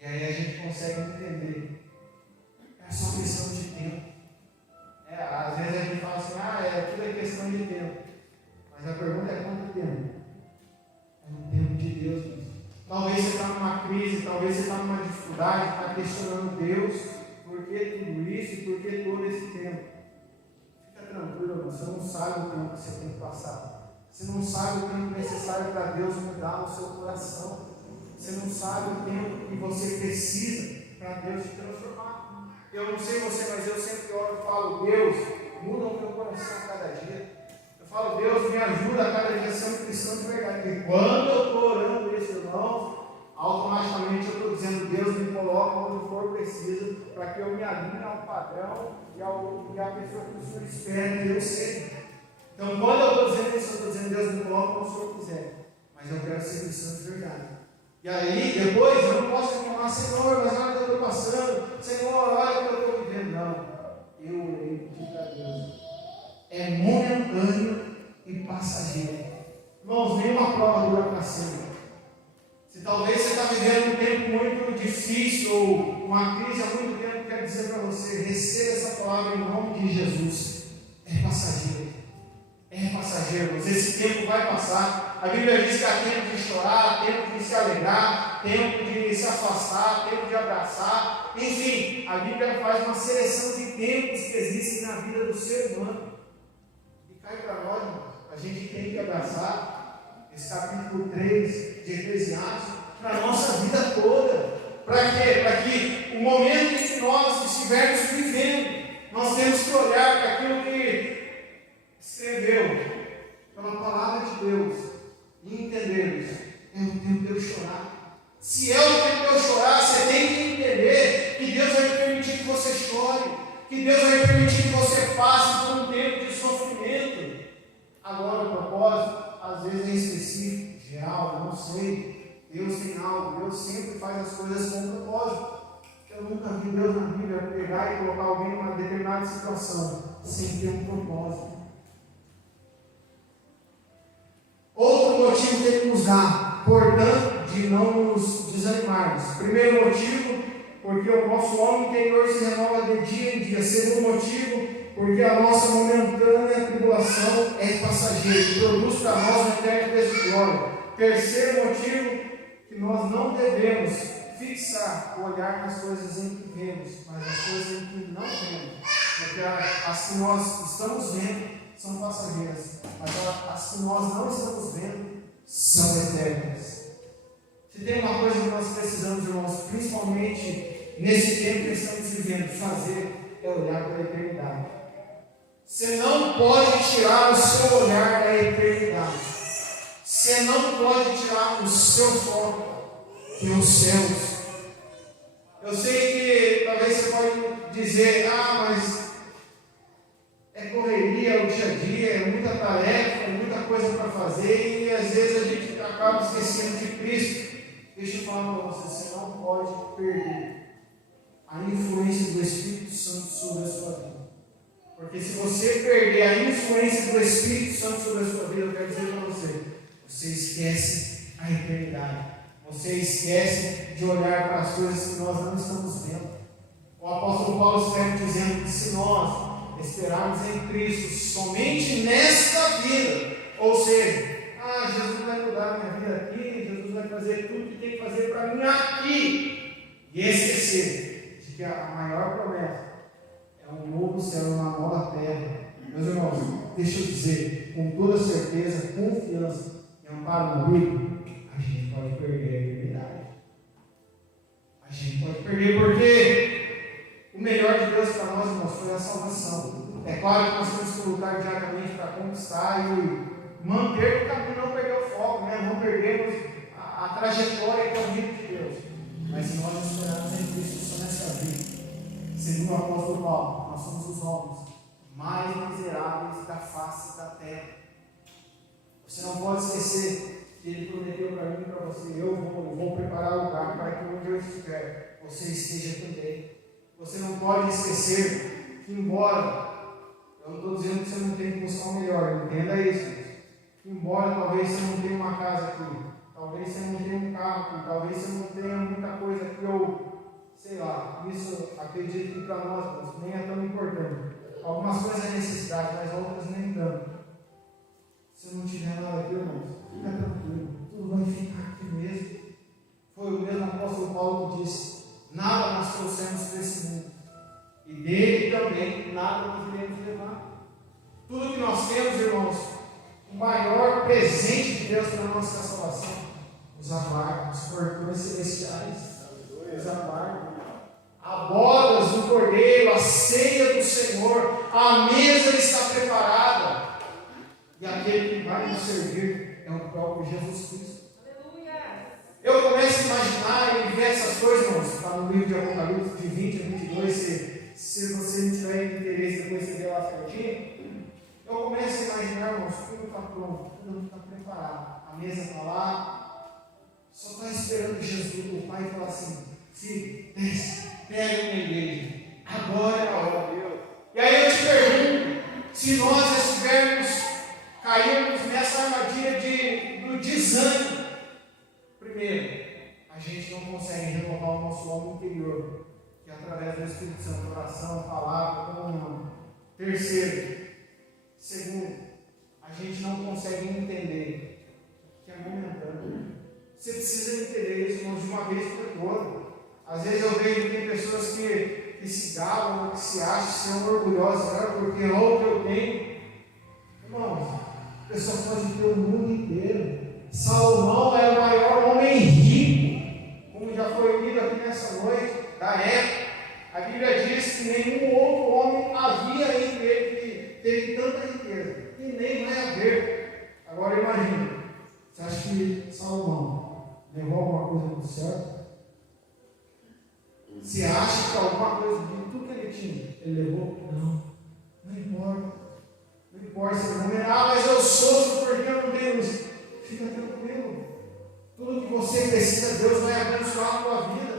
E aí a gente consegue entender. É só questão de tempo. Às vezes a gente fala assim, tudo é questão de tempo. Mas a pergunta é quanto tempo? É no tempo de Deus mesmo. Talvez você está numa crise, talvez você está numa dificuldade, está questionando Deus, por que tudo isso e por que todo esse tempo? Fica tranquilo, você não sabe o tempo que você tem que passar. Você não sabe o tempo necessário para Deus mudar no seu coração. Você não sabe o tempo que você precisa para Deus te transformar. Eu não sei você, mas eu sempre oro e falo, Deus, muda o meu coração a cada dia. Eu falo, Deus, me ajuda a cada dia a ser um cristão de verdade. E quando eu estou orando isso, irmãos, automaticamente eu estou dizendo, Deus me coloca onde for preciso, para que eu me alinhe ao padrão e à pessoa que o Senhor espera que eu seja. Então, quando eu estou dizendo isso, eu estou dizendo, Deus me coloca onde o Senhor quiser. Mas eu quero ser cristão de verdade. E aí, depois, eu não posso reclamar, Senhor, mas olha o que eu estou passando, Senhor, olha o que eu estou vivendo. Não, eu orei e pedi para Deus. É momentâneo e passageiro. Irmãos, nenhuma prova dura para sempre. Se talvez você está vivendo um tempo muito difícil ou uma crise há muito tempo, eu quero dizer para você, receba essa palavra em nome de Jesus. É passageiro. É passageiro, mas esse tempo vai passar. A Bíblia diz que há tempo de chorar, tempo de se alegrar, tempo de se afastar, tempo de abraçar. Enfim, a Bíblia faz uma seleção de tempos que existem na vida do ser humano. E cai para nós, a gente tem que abraçar esse capítulo 3 de Eclesiastes para a nossa vida toda. Para quê? Para que o momento em que nós estivermos vivendo, nós temos que olhar para aquilo que escreveu pela palavra de Deus e entendermos, é o tempo de eu chorar. Se é o tempo de eu chorar, você tem que entender que Deus vai permitir que você chore, que Deus vai permitir que você passe por um tempo de sofrimento. Agora, o propósito, às vezes é específico, geral, não sei. Deus tem algo, Deus sempre faz as coisas com propósito. Eu nunca vi Deus na Bíblia pegar e colocar alguém em uma determinada situação sem ter um propósito. Outro motivo que ele nos dá, portanto, de não nos desanimarmos. Primeiro motivo, porque o nosso homem interior se renova de dia em dia. Segundo motivo, porque a nossa momentânea tribulação é passageira e produz para nós um eterno peso de glória. Terceiro motivo, que nós não devemos fixar o olhar nas coisas em que vemos, mas nas coisas em que não vemos. Porque as que nós estamos vendo são passageiras, mas as que nós não estamos vendo são eternas. Se tem uma coisa que nós precisamos, irmãos, principalmente nesse tempo que estamos vivendo, fazer é olhar para a eternidade. Você não pode tirar o seu olhar da eternidade. Você não pode tirar o seu foco dos céus. Eu sei que talvez você pode dizer, mas é correria, é o dia a dia, é muita tarefa, é muita coisa para fazer e às vezes a gente acaba esquecendo de Cristo. Deixa eu falar para você, você não pode perder a influência do Espírito Santo sobre a sua vida. Porque se você perder a influência do Espírito Santo sobre a sua vida, eu quero dizer para você, você esquece a eternidade. Você esquece de olhar para as coisas que nós não estamos vendo. O apóstolo Paulo escreve dizendo que se nós esperarmos em Cristo somente nesta vida, ou seja, Jesus vai mudar a minha vida aqui, Jesus vai fazer tudo que tem que fazer para mim aqui, e esquecer de que a maior promessa é um novo céu e uma nova terra. Meus irmãos, deixa eu dizer com toda certeza, confiança e amparo na Bíblia, a gente pode perder a eternidade. A gente pode perder porque o melhor de Deus posição. É claro que nós temos que lutar diariamente para conquistar e manter o caminho, não perder o foco, né? Não perdermos a trajetória que é o reino de Deus. Mas se nós esperarmos em Cristo só nessa vida, segundo o apóstolo Paulo, nós somos os homens mais miseráveis da face da terra. Você não pode esquecer que Ele prometeu para mim e para você: eu vou preparar o lugar para que onde eu estiver, você esteja também. Você não pode esquecer que, embora eu não estou dizendo que você não tem que buscar o melhor, entenda isso. Embora talvez você não tenha uma casa aqui, talvez você não tenha um carro aqui, talvez você não tenha muita coisa aqui, ou sei lá, isso acredito que para nós nem é tão importante. Algumas coisas é necessidade, mas outras nem tanto. Se não tiver nada aqui, irmãos, fica tranquilo, tudo vai ficar aqui mesmo. Foi o mesmo apóstolo Paulo que disse: nada nós trouxemos para esse mundo, e dele também nada nós iremos levar. Tudo que nós temos, irmãos, o maior presente de Deus para a nossa salvação, os aguarda, os portões celestiais, os aguarda. A bodas do Cordeiro, a ceia do Senhor, a mesa está preparada, e aquele que vai nos servir é o próprio Jesus Cristo. Eu começo a imaginar e ver essas coisas, irmãos, está no livro de Apocalipse, de 20 a 22, se você não tiver interesse, depois você vê lá certinho. Eu começo a imaginar, irmãos, tudo está pronto, tudo está preparado. A mesa está lá, só está esperando Jesus, o Pai, falar assim: filho, desce, pega a minha igreja, agora é a hora. E aí eu te pergunto, se nós estivermos, cairmos nessa armadilha do desânimo, primeiro, a gente não consegue renovar o nosso homem interior, que é através do Espírito Santo, oração, palavra, comunhão. Terceiro, segundo, a gente não consegue entender que é momentâneo. Você precisa entender isso, irmãos, de uma vez por toda. Às vezes eu vejo que tem pessoas que se gabam, que se acham, são orgulhosas, porque olha o que eu tenho. Irmãos, a pessoa pode ter o mundo inteiro. Salomão é o maior homem rico, como já foi lido aqui nessa noite, da época. A Bíblia diz que nenhum outro homem havia entre ele que teve tanta riqueza, e nem vai haver. Agora imagine, você acha que Salomão levou alguma coisa para o céu? Você acha que alguma coisa de tudo que ele tinha, ele levou? Não importa. Não importa se ele não mas eu sofro porque eu não tenho isso. Fica tranquilo. Tudo que você precisa, Deus vai abençoar a tua vida.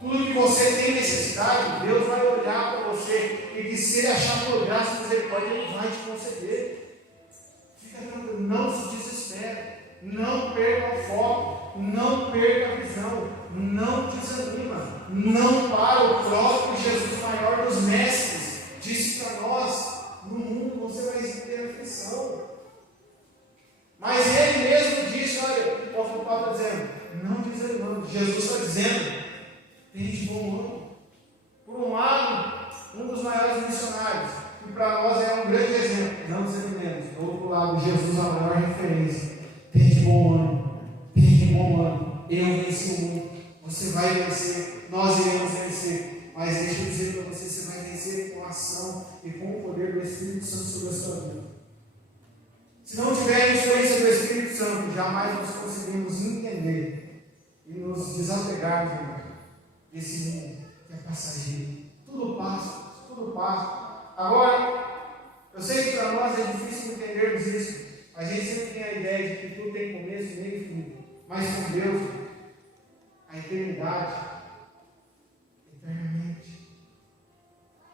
Tudo que você tem necessidade, Deus vai olhar para você e que se Ele achar por graça e misericórdia, Ele vai te conceder. Fica tranquilo, não se desespere, não perca o foco, não perca a visão, não desanima, não para. O próprio Jesus, maior dos mestres, disse para nós: no mundo você vai ter aflição. Mas Ele mesmo disse: olha, o apóstolo Paulo está dizendo, não desanimando. Jesus está dizendo: tem de bom ânimo. Por um lado, um dos maiores missionários, que para nós é um grande exemplo, não desanimemos. Do outro lado, Jesus, a maior referência. Tem de bom ânimo, tem de bom ânimo. Eu venci o mundo, você vai vencer, nós iremos vencer. Mas deixa eu dizer para você, você vai vencer com a ação e com o poder do Espírito Santo sobre a sua vida. Se não tiver a influência do Espírito Santo, jamais nós conseguimos entender e nos desapegarmos desse mundo que é passageiro. Tudo passa, tudo passa. Agora, eu sei que para nós é difícil entendermos isso. A gente sempre tem a ideia de que tudo tem começo, meio e fim. Mas com Deus, a eternidade, eternamente.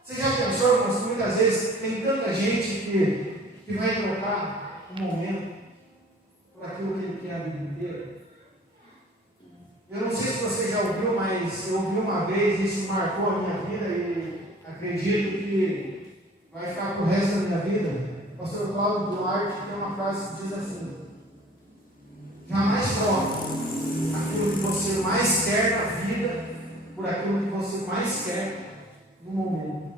Você já pensou, irmãos, que muitas vezes tem tanta gente que vai trocar um momento por aquilo que ele quer a vida inteira? Eu não sei se você já ouviu, mas eu ouvi uma vez, isso marcou a minha vida e acredito que vai ficar para o resto da minha vida. O pastor Paulo Duarte tem uma frase que diz assim: jamais troque aquilo que você mais quer na vida por aquilo que você mais quer no momento.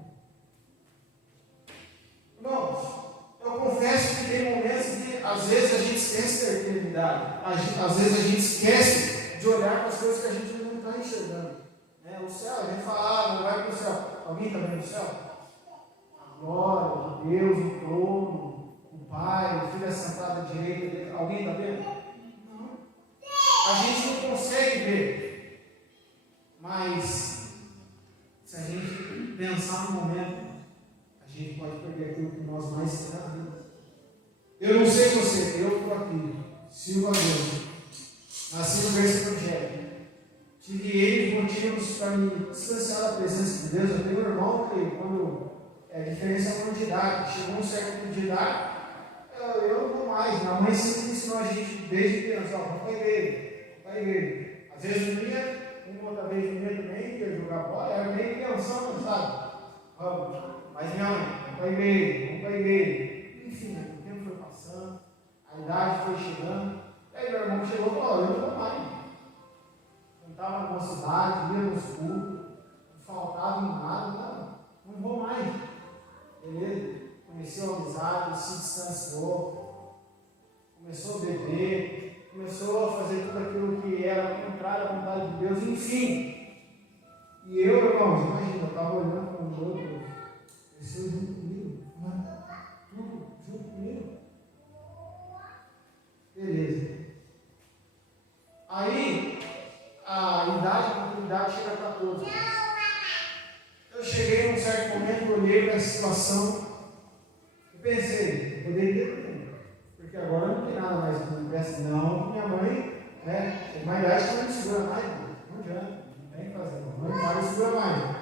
Irmãos, eu confesso que tem momentos que às vezes a gente esquece da eternidade, às vezes a gente esquece de olhar para as coisas que a gente não está enxergando. O céu, a gente fala, não vai para o céu. Alguém está vendo o céu? glória de Deus, o trono, o Pai, o Filho assentado à direita dele. Alguém está vendo? Não. A gente não consegue ver. Mas, se a gente pensar no momento, a gente pode perder aquilo que nós mais queremos na vida. Eu não sei você, eu estou aqui, sirvo a Deus, nasci no berço evangélico. Tive N motivos para me distanciar da presença de Deus. Eu tenho um irmão que, quando a diferença é de idade, chegou um certo tipo de idade, eu não vou mais. Minha mãe sempre ensinou a gente desde criança: vamos para a igreja. Às vezes não ia, uma outra vez não ia também, ia jogar bola, era meio criança, sabe? Vamos. Mas minha mãe, vamos para a igreja. Enfim, o tempo foi passando, a idade foi chegando, aí meu irmão chegou e falou: eu não vou mais. Estava na mocidade, ia nos cultos, não faltava em nada, não vou mais. Beleza? Conheceu a amizade, se distanciou, começou a beber, começou a fazer tudo aquilo que era contrário à vontade de Deus, enfim. E eu, irmãos, imagina, eu estava olhando para o outro, cresceu junto comigo, tudo junto comigo. Beleza. Aí, a oportunidade chega para todos. Eu cheguei num certo momento, olhei para a situação e pensei: eu poderia ter, porque agora não tem nada mais que me impressa. Não, minha mãe, tem uma idade que não me segura mais, não adianta, não tem que fazer, não me segura mais.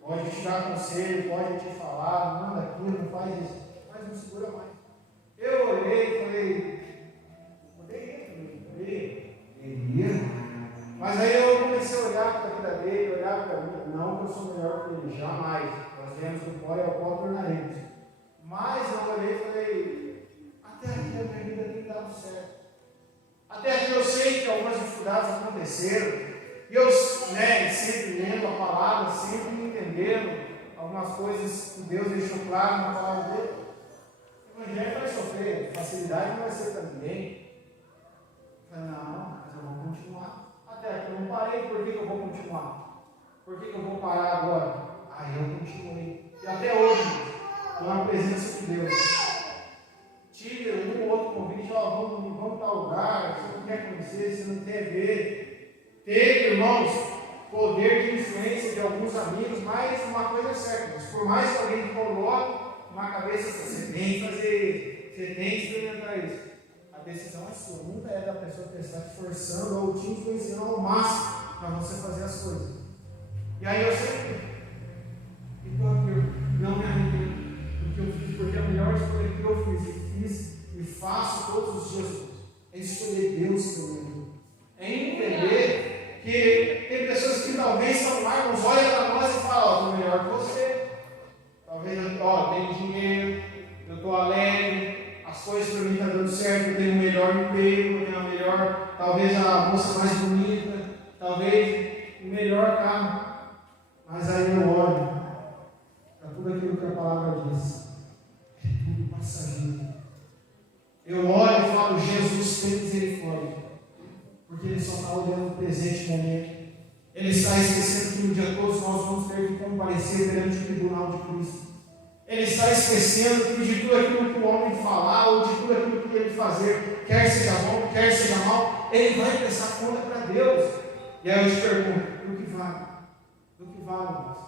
Pode te dar conselho, pode te falar, não manda aquilo, não faz isso, mas não segura mais. Eu olhei e falei: poderia. Mas aí eu comecei a olhar para a vida dele, olhar para mim. Não que eu sou melhor que ele, jamais. Nós viemos do pó e ao pó tornaremos. Mas eu olhei e falei: até aqui a minha vida tem dado certo. Até aqui eu sei que algumas dificuldades aconteceram. E eu, sempre lendo a palavra, sempre entendendo algumas coisas que Deus deixou claro na palavra dele. O evangelho vai sofrer, facilidade não vai ser para ninguém. Eu falei: não, mas eu vou continuar. Até aqui eu não parei, por que eu vou continuar? Por que eu vou parar agora? Aí eu continuei. E até hoje, estou na presença de Deus. Tive um ou outro convite: vamos para o lugar, você não quer conhecer, você não quer ver. Teve, irmãos, poder de influência de alguns amigos, mas uma coisa é certa: por mais que alguém coloque na cabeça, você tem que fazer, você tem que experimentar isso. A decisão é sua, nunca é da pessoa que está te forçando ou te influenciando ao máximo para você fazer as coisas. E aí eu sempre não me arrependo do que eu fiz, porque a melhor escolha que eu fiz e faço todos os dias é escolher Deus que eu lembro. É entender que tem pessoas que talvez são árvores, olham para nós e falam: estou melhor que você. Talvez eu tenho dinheiro, eu estou alegre, as coisas para mim estão dando certo, eu tenho um melhor emprego, eu tenho a melhor, talvez a moça mais bonita, talvez o melhor carro. Mas aí eu olho para tudo aquilo que a palavra diz: é tudo passageiro. Eu olho e falo: Jesus, tem misericórdia, porque Ele só está olhando o presente momento. Ele está esquecendo que no dia todos nós vamos ter que comparecer perante o tribunal de Cristo. Ele está esquecendo que de tudo aquilo que o homem falar, ou de tudo aquilo que ele fazer, quer seja bom, quer seja mal, ele vai prestar conta para Deus. E aí eu te pergunto: do que vale? Do que vale, irmãos?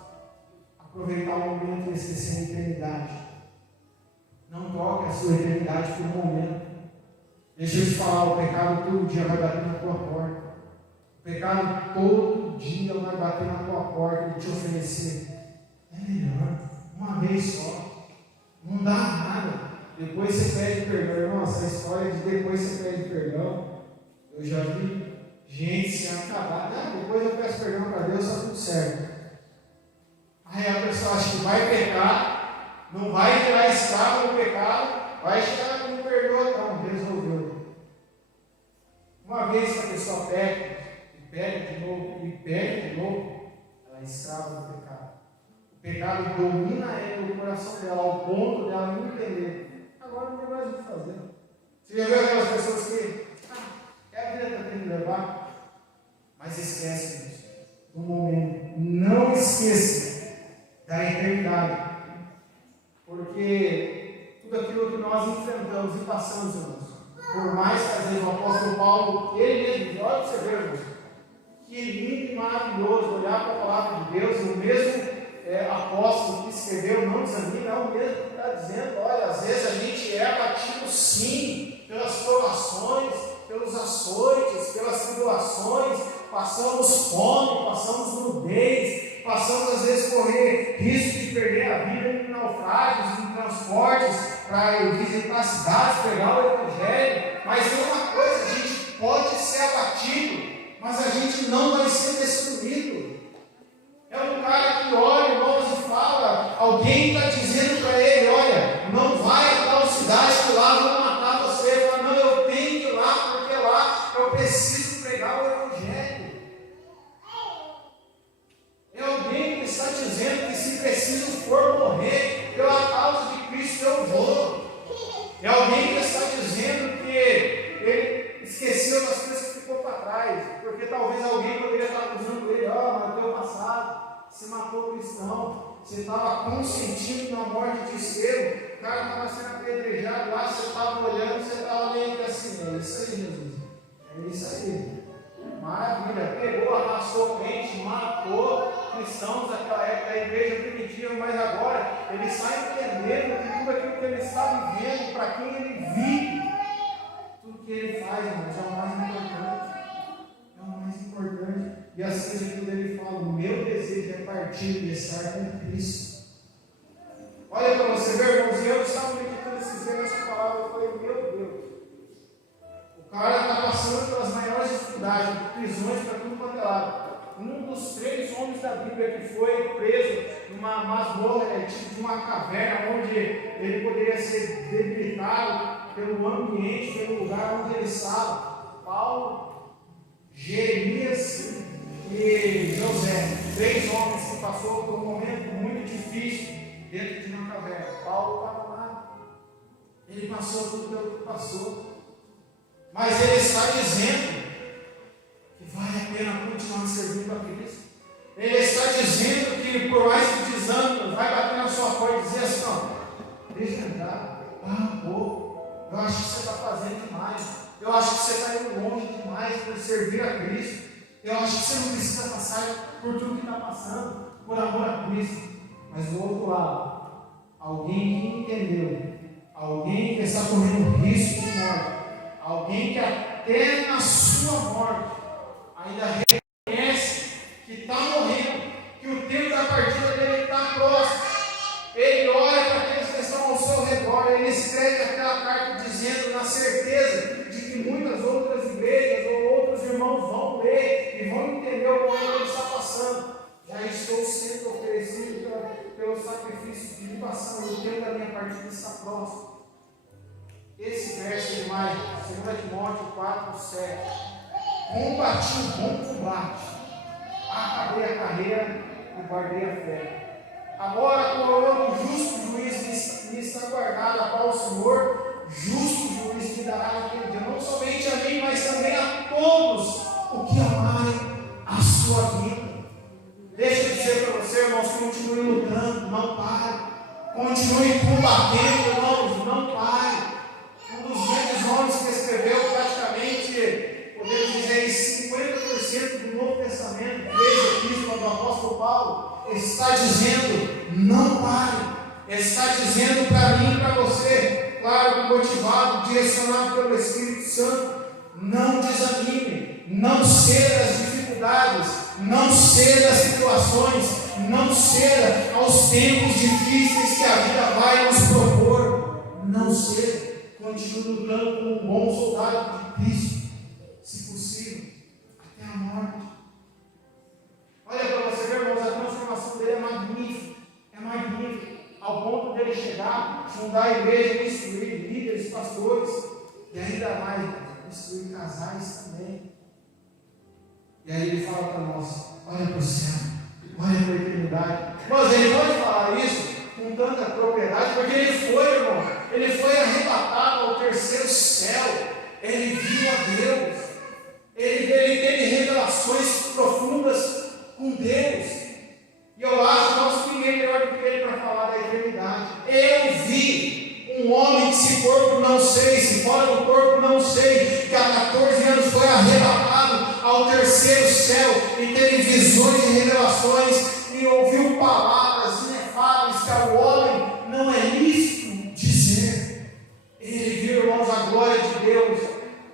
Aproveitar o momento e esquecer a eternidade. Não troque a sua eternidade por um momento. Deixa eu te falar: o pecado todo dia vai bater na tua porta. O pecado todo dia vai bater na tua porta e te oferecer: é melhor uma vez só, não dá nada. Depois você pede perdão. Irmão, essa história de depois você pede perdão, eu já vi gente se acabar: depois eu peço perdão para Deus, está tudo certo. Aí a pessoa acha que vai pecar, não vai virar escravo do pecado, vai chegar e não perdoa, não, resolveu. Uma vez que a pessoa peca, e pede de novo, ela é escrava do pecado. O pecado domina ela, o coração dela, ao ponto dela não entender: agora não tem mais o que fazer. Você já viu aquelas pessoas que é a vida que eu tenho que levar, mas esquecem disso, do momento. Não esqueça da eternidade. Porque tudo aquilo que nós enfrentamos e passamos, irmãos, por mais que às vezes o apóstolo Paulo, ele mesmo, olha para você ver, irmãos, que lindo e maravilhoso olhar para a palavra de Deus, e o mesmo apóstolo que escreveu, não desanime, é o mesmo que está dizendo, olha, às vezes a gente é abatido sim, pelas provações, pelos açoites, pelas tribulações, passamos fome, passamos nudez, passamos às vezes correr risco de perder a vida em naufrágios, em transportes, para ir visitar cidades, pregar o Evangelho, mas tem uma coisa, a gente pode ser abatido, mas a gente não vai ser destruído. É um cara que olha, irmãos, e fala, alguém está dizendo para ele, olha, não vai a tal cidade que lá vão matar você. Ele fala, não, eu tenho que ir lá, porque lá eu preciso pregar o Evangelho. É alguém que está dizendo que se preciso for morrer pela causa de Cristo eu vou. É alguém que está dizendo que ele esqueceu das coisas que ficou para trás, porque talvez alguém poderia estar acusando ele, mas no teu passado você matou cristão, você estava consentindo na morte de Estevão, o cara estava sendo apedrejado lá, você estava olhando, você estava meio que assim, é isso aí, Jesus, é isso aí, maravilha, pegou, arrastou crente, matou cristãos daquela época da igreja primitiva, mas agora ele está entendendo que tudo aquilo que ele está vivendo, para quem ele vive, tudo que ele faz, irmãos, é o mais importante. É o mais importante. E assim de tudo ele fala: o meu desejo é partir e estar com Cristo. Olha para você ver, irmãos, e eu estava meditando esses dias nessa palavra, eu falei, meu Deus, o cara está passando pelas maiores dificuldades, prisões para tudo quanto é lado. Um dos 3 homens da Bíblia que foi preso numa masmorra, tipo de uma caverna, onde ele poderia ser debilitado pelo ambiente, pelo lugar onde ele estava. Paulo, Jeremias e José, 3 homens que passou por um momento muito difícil dentro de uma caverna. Paulo estava lá, ele passou tudo pelo que passou, mas ele está dizendo que vale a pena continuar servindo a Cristo. Ele está dizendo que por mais que o desânimo vai bater na sua porta e dizer assim, não, deixa entrar, um pouco, eu acho que você está fazendo demais, eu acho que você está indo longe demais por servir a Cristo, eu acho que você não precisa passar por tudo que está passando, por amor a Cristo. Mas do outro lado, alguém que entendeu, alguém que está correndo risco de morte, alguém que até na sua morte ainda reconhece que está morrendo, que o tempo da partida dele está próximo. Ele olha para aqueles que estão ao seu redor, ele escreve aquela carta dizendo, na certeza de que muitas outras igrejas ou outros irmãos vão ler e vão entender o momento que ele está passando. Já estou sendo oferecido pelo sacrifício de libação, e o tempo da minha partida está próximo. Esse verso de mais, 2 Timóteo 4:7. Combati o bom combate, acabei a carreira e guardei a fé. Agora a coroa do justo juiz me está guardada, a qual o Senhor, justo juiz, me dará naquele dia, não somente a mim, mas também a todos o que amarem a sua vida. Deixa eu dizer para você, irmãos, continue lutando, não pare. Continue combatendo, irmãos, não pare. Um dos grandes homens que escreveu praticamente, podemos dizer, 50% do Novo Testamento, desde a epístola do apóstolo Paulo, está dizendo, não pare. Está dizendo para mim e para você, claro, motivado, direcionado pelo Espírito Santo, não desanime, não ceda às dificuldades, não ceda às situações, não ceda aos tempos difíceis que a vida vai nos propor. Não ceda, continue lutando como um bom soldado de Cristo, se possível, até a morte. Olha para você ver, irmãos, a transformação dele é magnífica, ao ponto dele chegar, fundar a igreja, instruir líderes, pastores, e ainda mais, instruir casais também. E aí ele fala para nós, olha para o céu, olha para a eternidade. Mas ele pode falar isso com tanta propriedade, porque ele foi, irmão, ele foi arrebatado ao 3º céu, ele viu a Deus, ele teve revelações profundas com Deus, e eu acho que não tem ninguém melhor do que ele para falar da eternidade. Eu vi sei, se fora do corpo, não sei, que há 14 anos foi arrebatado ao terceiro céu e teve visões e revelações e ouviu palavras inefáveis que ao homem não é lícito dizer. Ele viu, irmãos, a glória de Deus.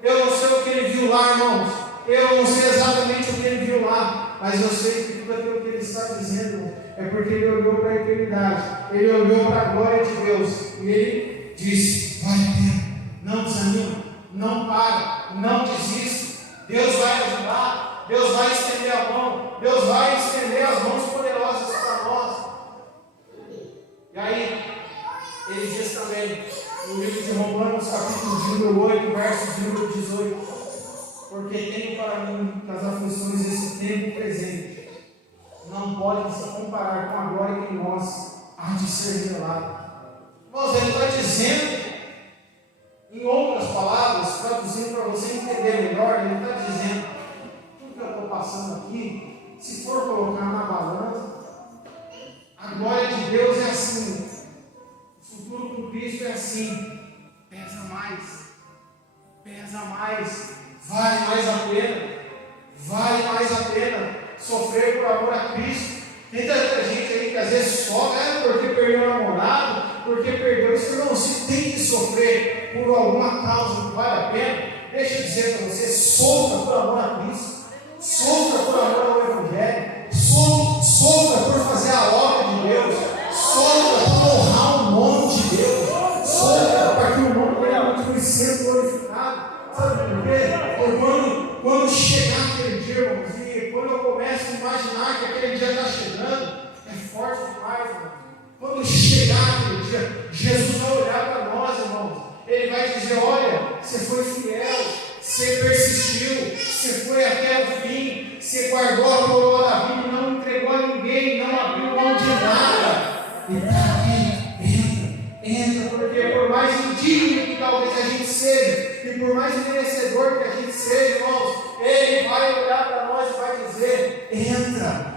Eu não sei o que ele viu lá, irmãos. Eu não sei exatamente o que ele viu lá, mas eu sei que tudo aquilo que ele está dizendo é porque ele olhou para a eternidade, ele olhou para a glória de Deus e ele disse: vale a pena, não desanima, não para, não desista. Deus vai ajudar, Deus vai estender a mão, Deus vai estender as mãos poderosas para nós. E aí, ele diz também no livro de Romanos, capítulo de número 8, verso de número 18: porque tenho para mim que as aflições desse tempo presente não podem se comparar com a glória que em nós há de ser revelada. Irmãos, ele está dizendo, em outras palavras, traduzindo para você entender melhor, ele está dizendo: tudo que eu estou passando aqui, se for colocar na balança, a glória de Deus é assim, o futuro com Cristo é assim, pesa mais, vale mais a pena sofrer por amor a Cristo. Tem tanta gente aí que às vezes sofre, porque perdeu o namorado, porque perdeu isso. Não, se tem que sofrer por alguma causa que vale a pena, deixa eu dizer para você: sofra por amor a Cristo, sofra por amor ao Evangelho, sofra por fazer a obra de Deus, sofra por honrar o nome de Deus, sofra para que o nome dele continue sendo glorificado. Sabe por quê? Porque quando chegar aquele dia, irmãos, e quando eu começo a imaginar que aquele dia está chegando, é forte demais, irmãos. Quando chegar aquele dia, Jesus vai olhar para nós, irmãos. Ele vai dizer: olha, você foi fiel, você persistiu, você foi até o fim, você guardou a coroa da vida, não entregou a ninguém, não abriu mão de nada. E está aqui, entra, porque por mais indigno que talvez a gente seja, e por mais merecedor que a gente seja, irmãos, Ele vai olhar para nós e vai dizer: entra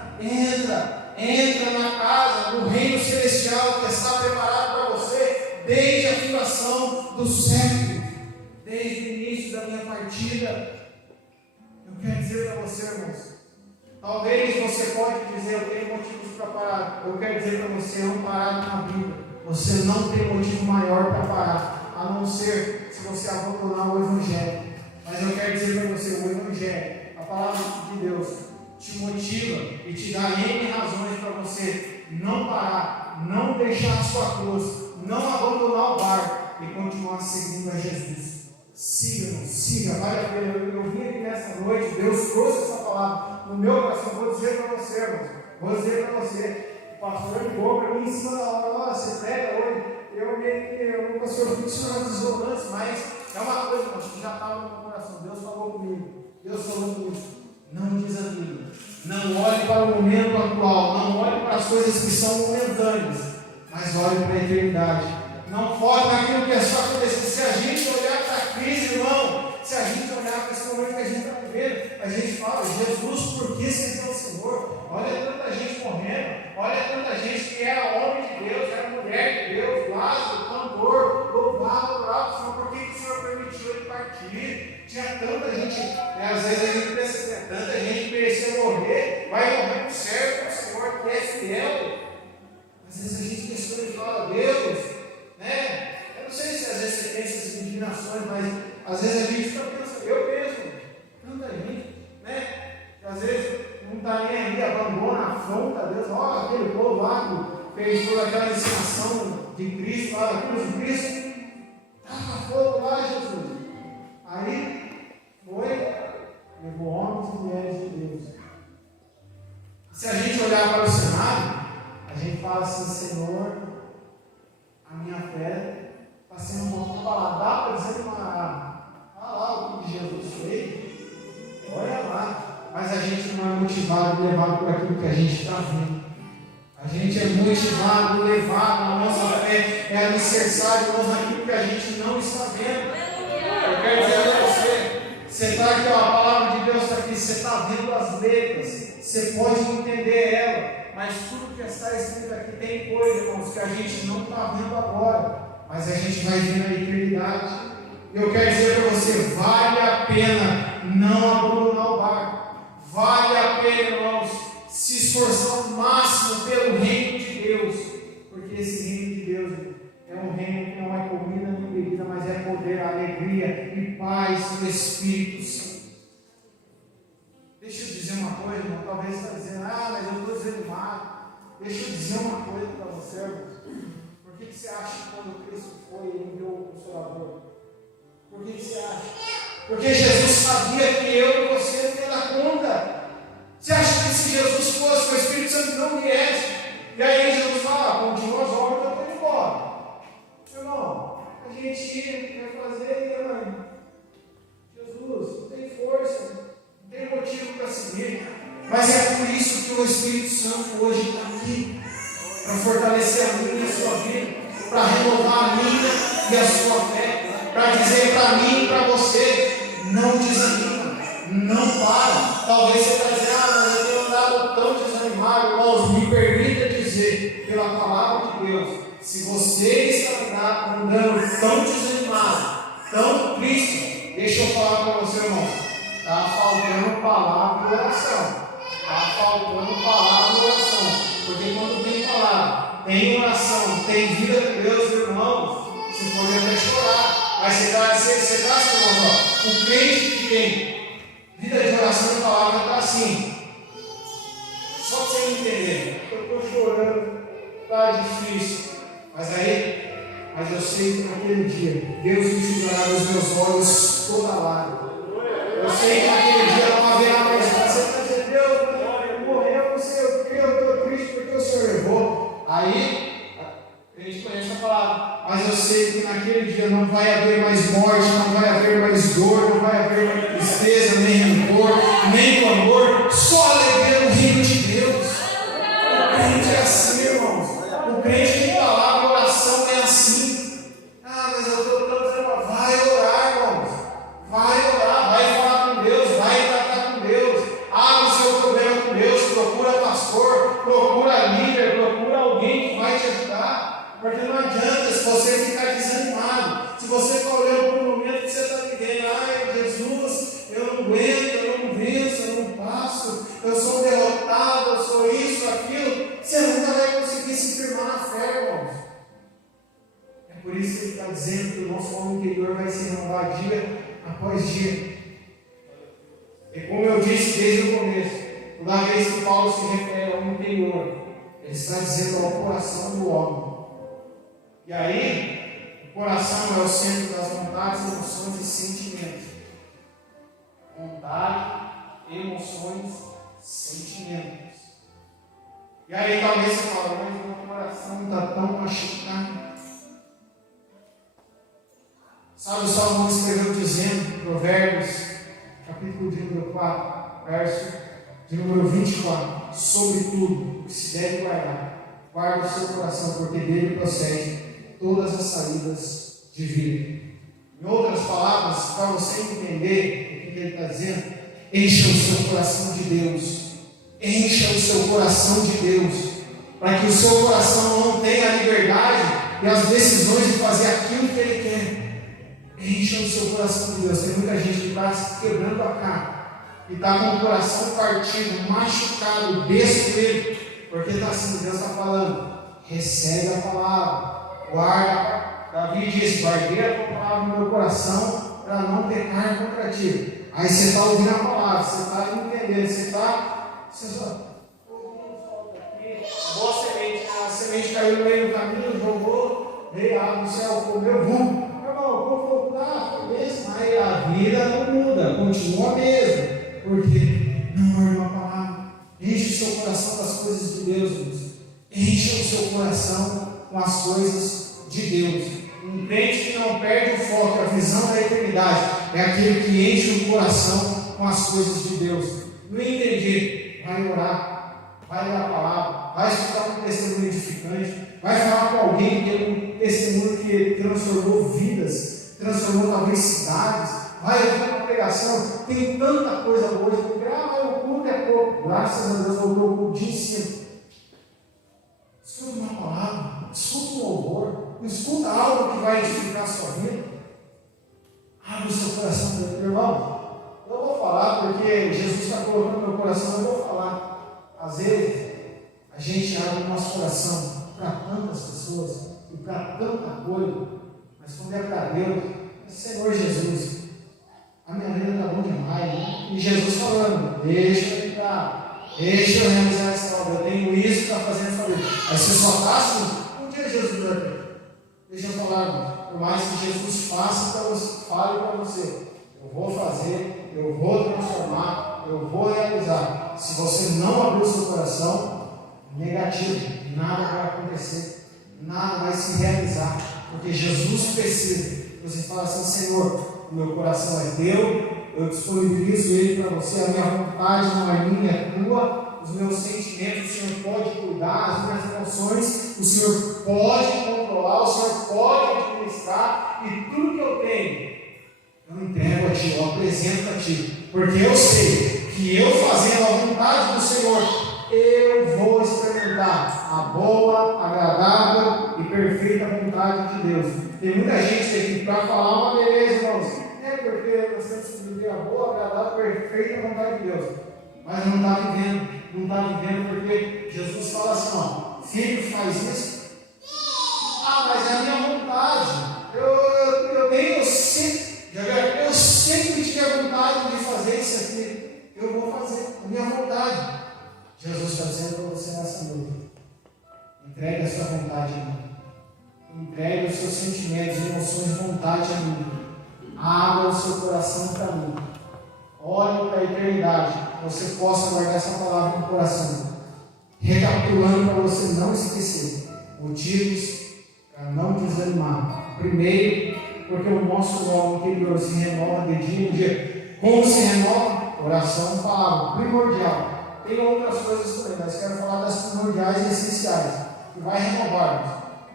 na casa, no reino celestial que está preparado para você desde a fundação do século, desde o início da minha partida. Eu quero dizer para você, irmãos, talvez você pode dizer: eu tenho motivos para parar. Eu quero dizer para você: não parar na Bíblia. Você não tem motivo maior para parar, a não ser se você abandonar o Evangelho. Mas eu quero dizer para você: o Evangelho, a palavra de Deus, te motiva e te dá N razões para você não parar, não deixar a sua cruz, não abandonar o barco e continuar seguindo a Jesus. Siga, vale a pena. Eu vim aqui nessa noite, Deus trouxe essa palavra no meu coração. Vou dizer para você, irmãos, o pastor ligou para mim em cima da hora: você prega hoje? Eu nunca sou funcionário antes, mas é uma coisa, irmãos, que já estava no meu coração. Deus falou comigo. Não desanime, não olhe para o momento atual, não olhe para as coisas que são momentâneas, mas olhe para a eternidade. Não foque naquilo que é só acontecer. Se a gente olhar para a crise, irmão, se a gente olhar para esse momento que a gente está vivendo, a gente fala: Jesus, por que você é o Senhor? Olha tanta gente morrendo, olha tanta gente que era homem de Deus, era mulher de Deus, Lázaro, cantor, louvado, adorado o Senhor. Por que o Senhor permitiu ele partir? Tinha tanta gente, às vezes a gente pensa: tanta gente merecia morrer, vai morrer para o servo do Senhor que é fiel. Às vezes a gente questiona e fala: Deus, né? Eu não sei se às vezes você tem essas indignações, mas às vezes a gente fica pensando, eu mesmo, tanta gente, né? Que às vezes não está nem aí, abandona, afronta a Deus. Olha aquele povo lá que fez toda aquela ensinação de Cristo, lá da cruz de Cristo, taca fogo lá, Jesus. Aí levou homens e mulheres de Deus. Se a gente olhar para o cenário, a gente fala assim: Senhor, a minha fé está sendo um pouco abalada. Dá para dizer lá o que Jesus fez? Olha lá. Mas a gente não é motivado e levado por aquilo que a gente está vendo. A gente é motivado, levado, a nossa fé é alicerçada, irmãos, naquilo que a gente não está vendo. Eu quero dizer para você está aqui, ó, a palavra de Deus está aqui, você está vendo as letras, você pode entender ela, mas tudo que está escrito aqui tem coisa, irmãos, que a gente não está vendo agora, mas a gente vai ver na eternidade. Eu quero dizer para você, vale a pena não abandonar o barco. Vale a pena, irmãos, se esforçar ao máximo pelo reino de Deus. Porque esse reino de Deus é um reino que não é comida nem bebida, mas é poder, alegria e paz do Espírito Santo. Deixa eu dizer uma coisa, irmão. Talvez você está dizendo, mas eu estou desanimado. Deixa eu dizer uma coisa para você, irmão. Por que você acha que quando Cristo foi, Ele enviou o Consolador? Por que você acha? Porque Jesus sabia que eu e você não ia dar conta. Você acha que se Jesus fosse, o Espírito Santo não viesse? E aí Jesus fala, continua as obras, eu estou indo embora. Irmão, a gente vai fazer, mãe. Jesus, não tem força, não tem motivo para seguir. Mas é por isso que o Espírito Santo hoje está aqui, para fortalecer a minha e a sua vida, para renovar a minha e a sua fé, para dizer para mim e para você, não desanima, não para. Talvez você está dizendo, mas eu tenho andado tão desanimado. Irmãos, me permita dizer, pela palavra de Deus, se você está andando tão desanimado, tão triste, deixa eu falar para você, irmão, está faltando palavra e oração. Está faltando palavra e oração. Porque quando tem palavra, tem oração, tem vida com Deus, irmãos, você pode até chorar. Mas você está assim, irmãos, o crente que tem vida de oração e palavra está assim. Só para você entender, eu estou chorando, está difícil. Mas eu sei que naquele dia, Deus me enxugará dos meus olhos toda a lágrima. Eu sei que naquele dia não haverá mais nada. Você está dizendo, Deus, morreu, não sei o que, eu estou triste porque o Senhor levou. Aí, a gente conhece a palavra. Mas eu sei que naquele dia não vai haver mais morte, não vai haver mais dor, não vai haver mais tristeza, nem rancor, nem clamor, só alegria no reino de Deus. O crente é assim, irmãos. O crente tem palavra, oração é assim. Mas eu estou tão dizendo, vai orar, irmãos. Vai orar, vai falar com Deus, vai tratar com Deus. Abre o seu problema com Deus, procura pastor, procura líder, procura alguém que vai te ajudar. Porque não adianta se você ficar desanimado, se você está olhando para o momento que você está vivendo, Jesus, eu não aguento, eu não venço, eu não passo, eu sou derrotado, eu sou isso, aquilo, você nunca vai conseguir se firmar na fé, irmãos. É por isso que ele está dizendo que o nosso homem interior vai se renovar dia após dia. E como eu disse desde o começo, toda vez que Paulo se refere ao interior, ele está dizendo ao coração do homem. E aí, o coração é o centro das vontades, emoções e sentimentos. Vontade, emoções, sentimentos. E aí talvez você fale, mas meu coração está tão machucado. Sabe, o Salomão escreveu dizendo, Provérbios, capítulo de número 4, verso de número 24, sobre tudo o que se deve guardar, guarda o seu coração, porque dele procede todas as saídas de vida. Em outras palavras, para você entender o que ele está dizendo, encha o seu coração de Deus. Encha o seu coração de Deus, para que o seu coração não tenha a liberdade e as decisões de fazer aquilo que ele quer. Encha o seu coração de Deus. Tem muita gente que está se quebrando a cara e está com o coração partido, machucado, destruído, porque está assim, Deus está falando, recebe a palavra, guarda. Davi disse, guardei a tua palavra no meu coração para não pecar contra ti. Aí você está ouvindo a palavra, você está entendendo, você só boa semente, a semente caiu no meio do caminho, jogou, veio a água do céu, comeu, bum. Irmão, vou voltar, foi mesmo, mas a vida não muda, continua a mesma, porque não ouviu a palavra. Enche o seu coração das coisas de Deus, irmãos. Enche o seu coração com as coisas de Deus. Um crente que não perde o foco, a visão da eternidade, é aquele que enche o coração com as coisas de Deus. Não entendi, vai orar, vai ler a palavra, vai escutar um testemunho edificante, vai falar com alguém que tem um testemunho que transformou vidas, transformou talvez cidades, vai ouvir uma pregação. Tem tanta coisa hoje, porque o culto é pouco, graças a Deus voltou o culto de ensino. Escuta uma palavra, escuta um louvor, escuta algo que vai edificar a sua vida. irmãos, eu vou falar porque Jesus está colocando no meu coração, eu vou falar. Às vezes, a gente abre o nosso coração para tantas pessoas e para tanta coisa, mas quando é para Deus, é Senhor Jesus, a minha vida está bom demais, né? E Jesus falando, deixa eu entrar, deixa eu realizar essa obra, eu tenho isso para fazer essa vida. Aí você só está assim, um dia Jesus vai ter. Deixa eu falar, irmão, por mais que Jesus faça para você, fale para você, eu vou fazer, eu vou transformar, eu vou realizar. Se você não abrir o seu coração, negativo, nada vai acontecer, nada vai se realizar, porque Jesus precisa. Você fala assim, Senhor, o meu coração é teu, eu disponibilizo ele para você, a minha vontade não é minha, é tua, os meus sentimentos o Senhor pode cuidar, as minhas emoções o Senhor pode controlar, o Senhor pode administrar, e tudo que eu tenho eu entrego a Ti, eu apresento a Ti, porque eu sei que eu fazendo a vontade do Senhor, eu vou experimentar a boa, agradável e perfeita vontade de Deus. Tem muita gente aqui para falar uma beleza, irmãos, porque nós temos que viver a boa, agradável e perfeita vontade de Deus, mas não está vivendo, porque Jesus fala assim, ó, filho, faz isso, mas é a minha vontade, eu sempre tive a vontade de fazer isso aqui, eu vou fazer, a minha vontade. Jesus está dizendo para você nessa noite, entregue a sua vontade a mim, entregue os seus sentimentos, emoções, vontade a mim, abra o seu coração para mim, olhe para a eternidade, que você possa guardar essa palavra no coração, recapitulando para você não esquecer, motivos para não desanimar. Primeiro, porque o nosso homem interior se renova de dia em dia. Como se renova? Oração, palavra, primordial. Tem outras coisas também, mas quero falar das primordiais e essenciais, que vai renovar.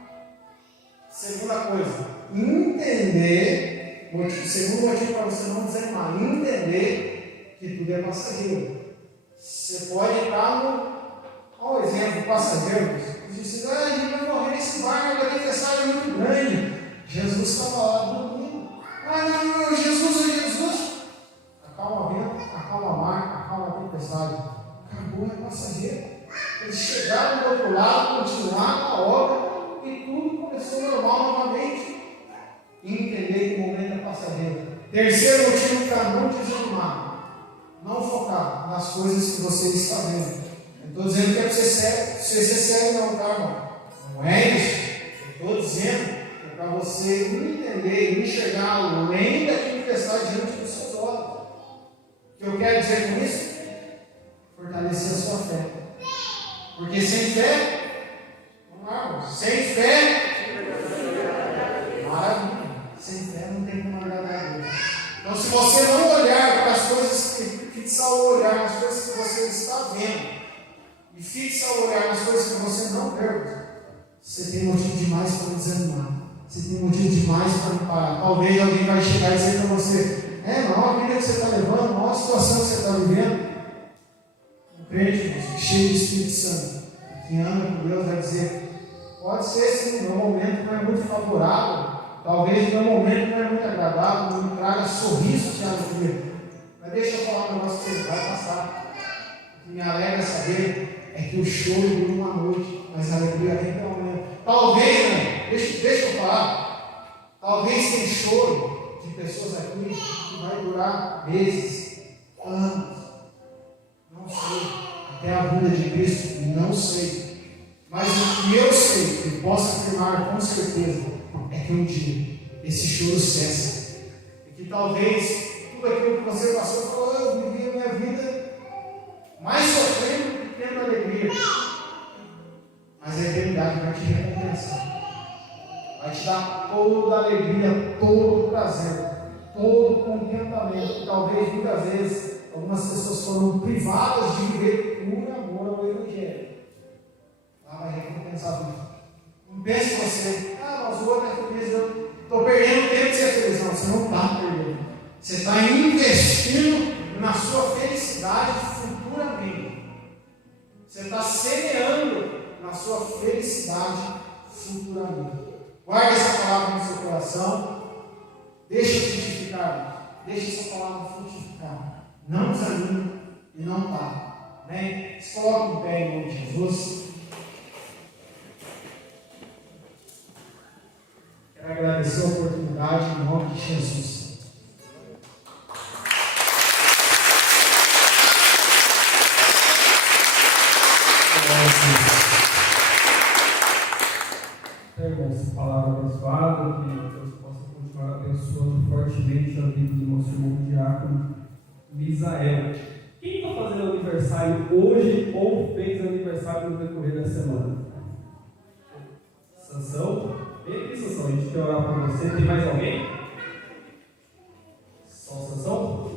Segunda coisa, entender, segundo motivo para você não desanimar, entender que tudo é passageiro. Você pode estar ao exemplo, passageiros, e diz assim, a gente vai morrer nesse barco, a tempestade é muito grande. Jesus estava lá dormindo. Não, Jesus. Acalma o vento, acalma a mar, acalma a tempestade. Acabou, é passageiro. Eles chegaram do outro lado, continuaram a obra e tudo começou normal novamente. E entender que o momento é passageiro. Terceiro motivo para não desanimar, não focar nas coisas que você está vendo. Eu estou dizendo que é para você ser sério, não, tá, irmão? Não é isso. Eu estou dizendo para você entender e enxergar além daquilo que está diante dos seus olhos. O que eu quero dizer com isso? Fortalecer a sua fé. Porque sem fé, sem fé, maravilha. Sem fé não tem como agradar a Deus. Então, se você não olhar para as coisas, fixar o olhar nas coisas que você está vendo, e fixa o olhar nas coisas que você não vê, você tem motivo demais para desanimar. Você tem motivo demais para parar. Talvez alguém vai chegar e dizer para você, não, a vida que você está levando, não a situação que você está vivendo. Um crente cheio de Espírito Santo, que anda com Deus, vai dizer, pode ser sim, meu momento não é muito favorável, talvez meu momento não é muito agradável, não me traga sorriso de alegria. Mas deixa eu falar um negócio que você vai passar. O que me alegra saber é que o choro dura uma noite, mas a alegria vem pelo menos. Talvez, né? Deixa eu falar. Talvez tem choro de pessoas aqui que vai durar meses, anos. Não sei. Até a vinda de Cristo, não sei. Mas o que eu sei, e posso afirmar com certeza, é que um dia esse choro cessa. E que talvez tudo aquilo que você passou, falou, eu vivi a minha vida mais sofrendo do que tendo alegria. Mas a eternidade vai te recompensar. Vai te dar toda a alegria, todo o prazer, todo o contentamento. Talvez muitas vezes algumas pessoas foram privadas de viver por amor ao Evangelho. Lá vai recompensar a vida. Não pense você, mas o outro é feliz, eu estou perdendo tempo de ser feliz. Não, você não está perdendo. Você está investindo na sua felicidade futuramente. Você está semeando na sua felicidade futuramente. Guarde essa palavra no seu coração. Deixa eu te edificar. Deixe essa palavra frutificar. Não desanime e não pare. Amém? Se coloque em pé em nome de Jesus. Quero agradecer a oportunidade em nome de Jesus. Irmãos, palavra abençoada, que Deus possa continuar abençoando fortemente a vida do nosso irmão diácono Misael. Quem está fazendo aniversário hoje ou fez aniversário no decorrer da semana? Sansão? Vem aqui, Sansão, a gente quer orar por você. Tem mais alguém? Só o Sansão?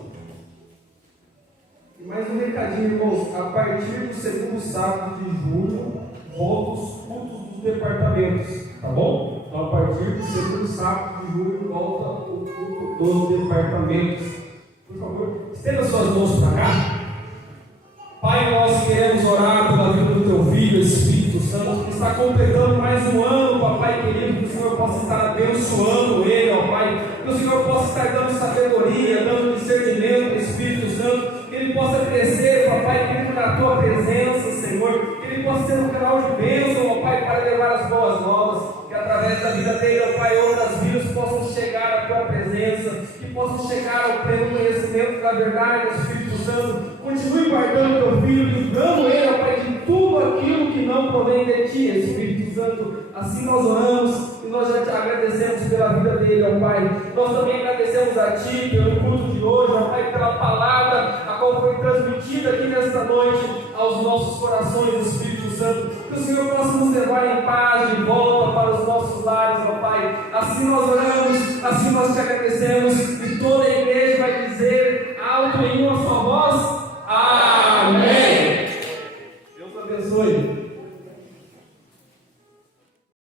E mais um recadinho, irmãos. A partir do segundo sábado de julho, volta os cultos dos departamentos, tá bom? Então, a partir do segundo sábado de julho, volta o culto dos departamentos. Por favor, estenda suas mãos para cá. Pai, nós queremos orar pela vida do teu filho, Espírito Santo, que está completando mais um ano, papai querido, que o Senhor possa estar abençoando ele, ó Pai, que o Senhor possa estar dando sabedoria, dando discernimento, Espírito Santo, que ele possa crescer, papai querido, na tua presença, Senhor, que ele possa ser um canal de bênção, ó Pai, para levar as boas novas, que através da vida dele, ó Pai, outras vidas possam chegar à tua presença, que possam chegar ao pleno conhecimento da verdade, Espírito Santo. Continue guardando teu filho, livrando ele, ó Pai, de tudo aquilo que não provém de ti, Espírito Santo. Assim nós oramos e nós já te agradecemos pela vida dele, ó Pai. Nós também agradecemos a ti pelo culto de hoje, ó Pai, pela palavra a qual foi transmitida aqui nesta noite aos nossos corações, Espírito Santo. Que o Senhor possa nos levar em paz de volta para os nossos lares, ó Pai. Assim nós oramos, assim nós te agradecemos e toda a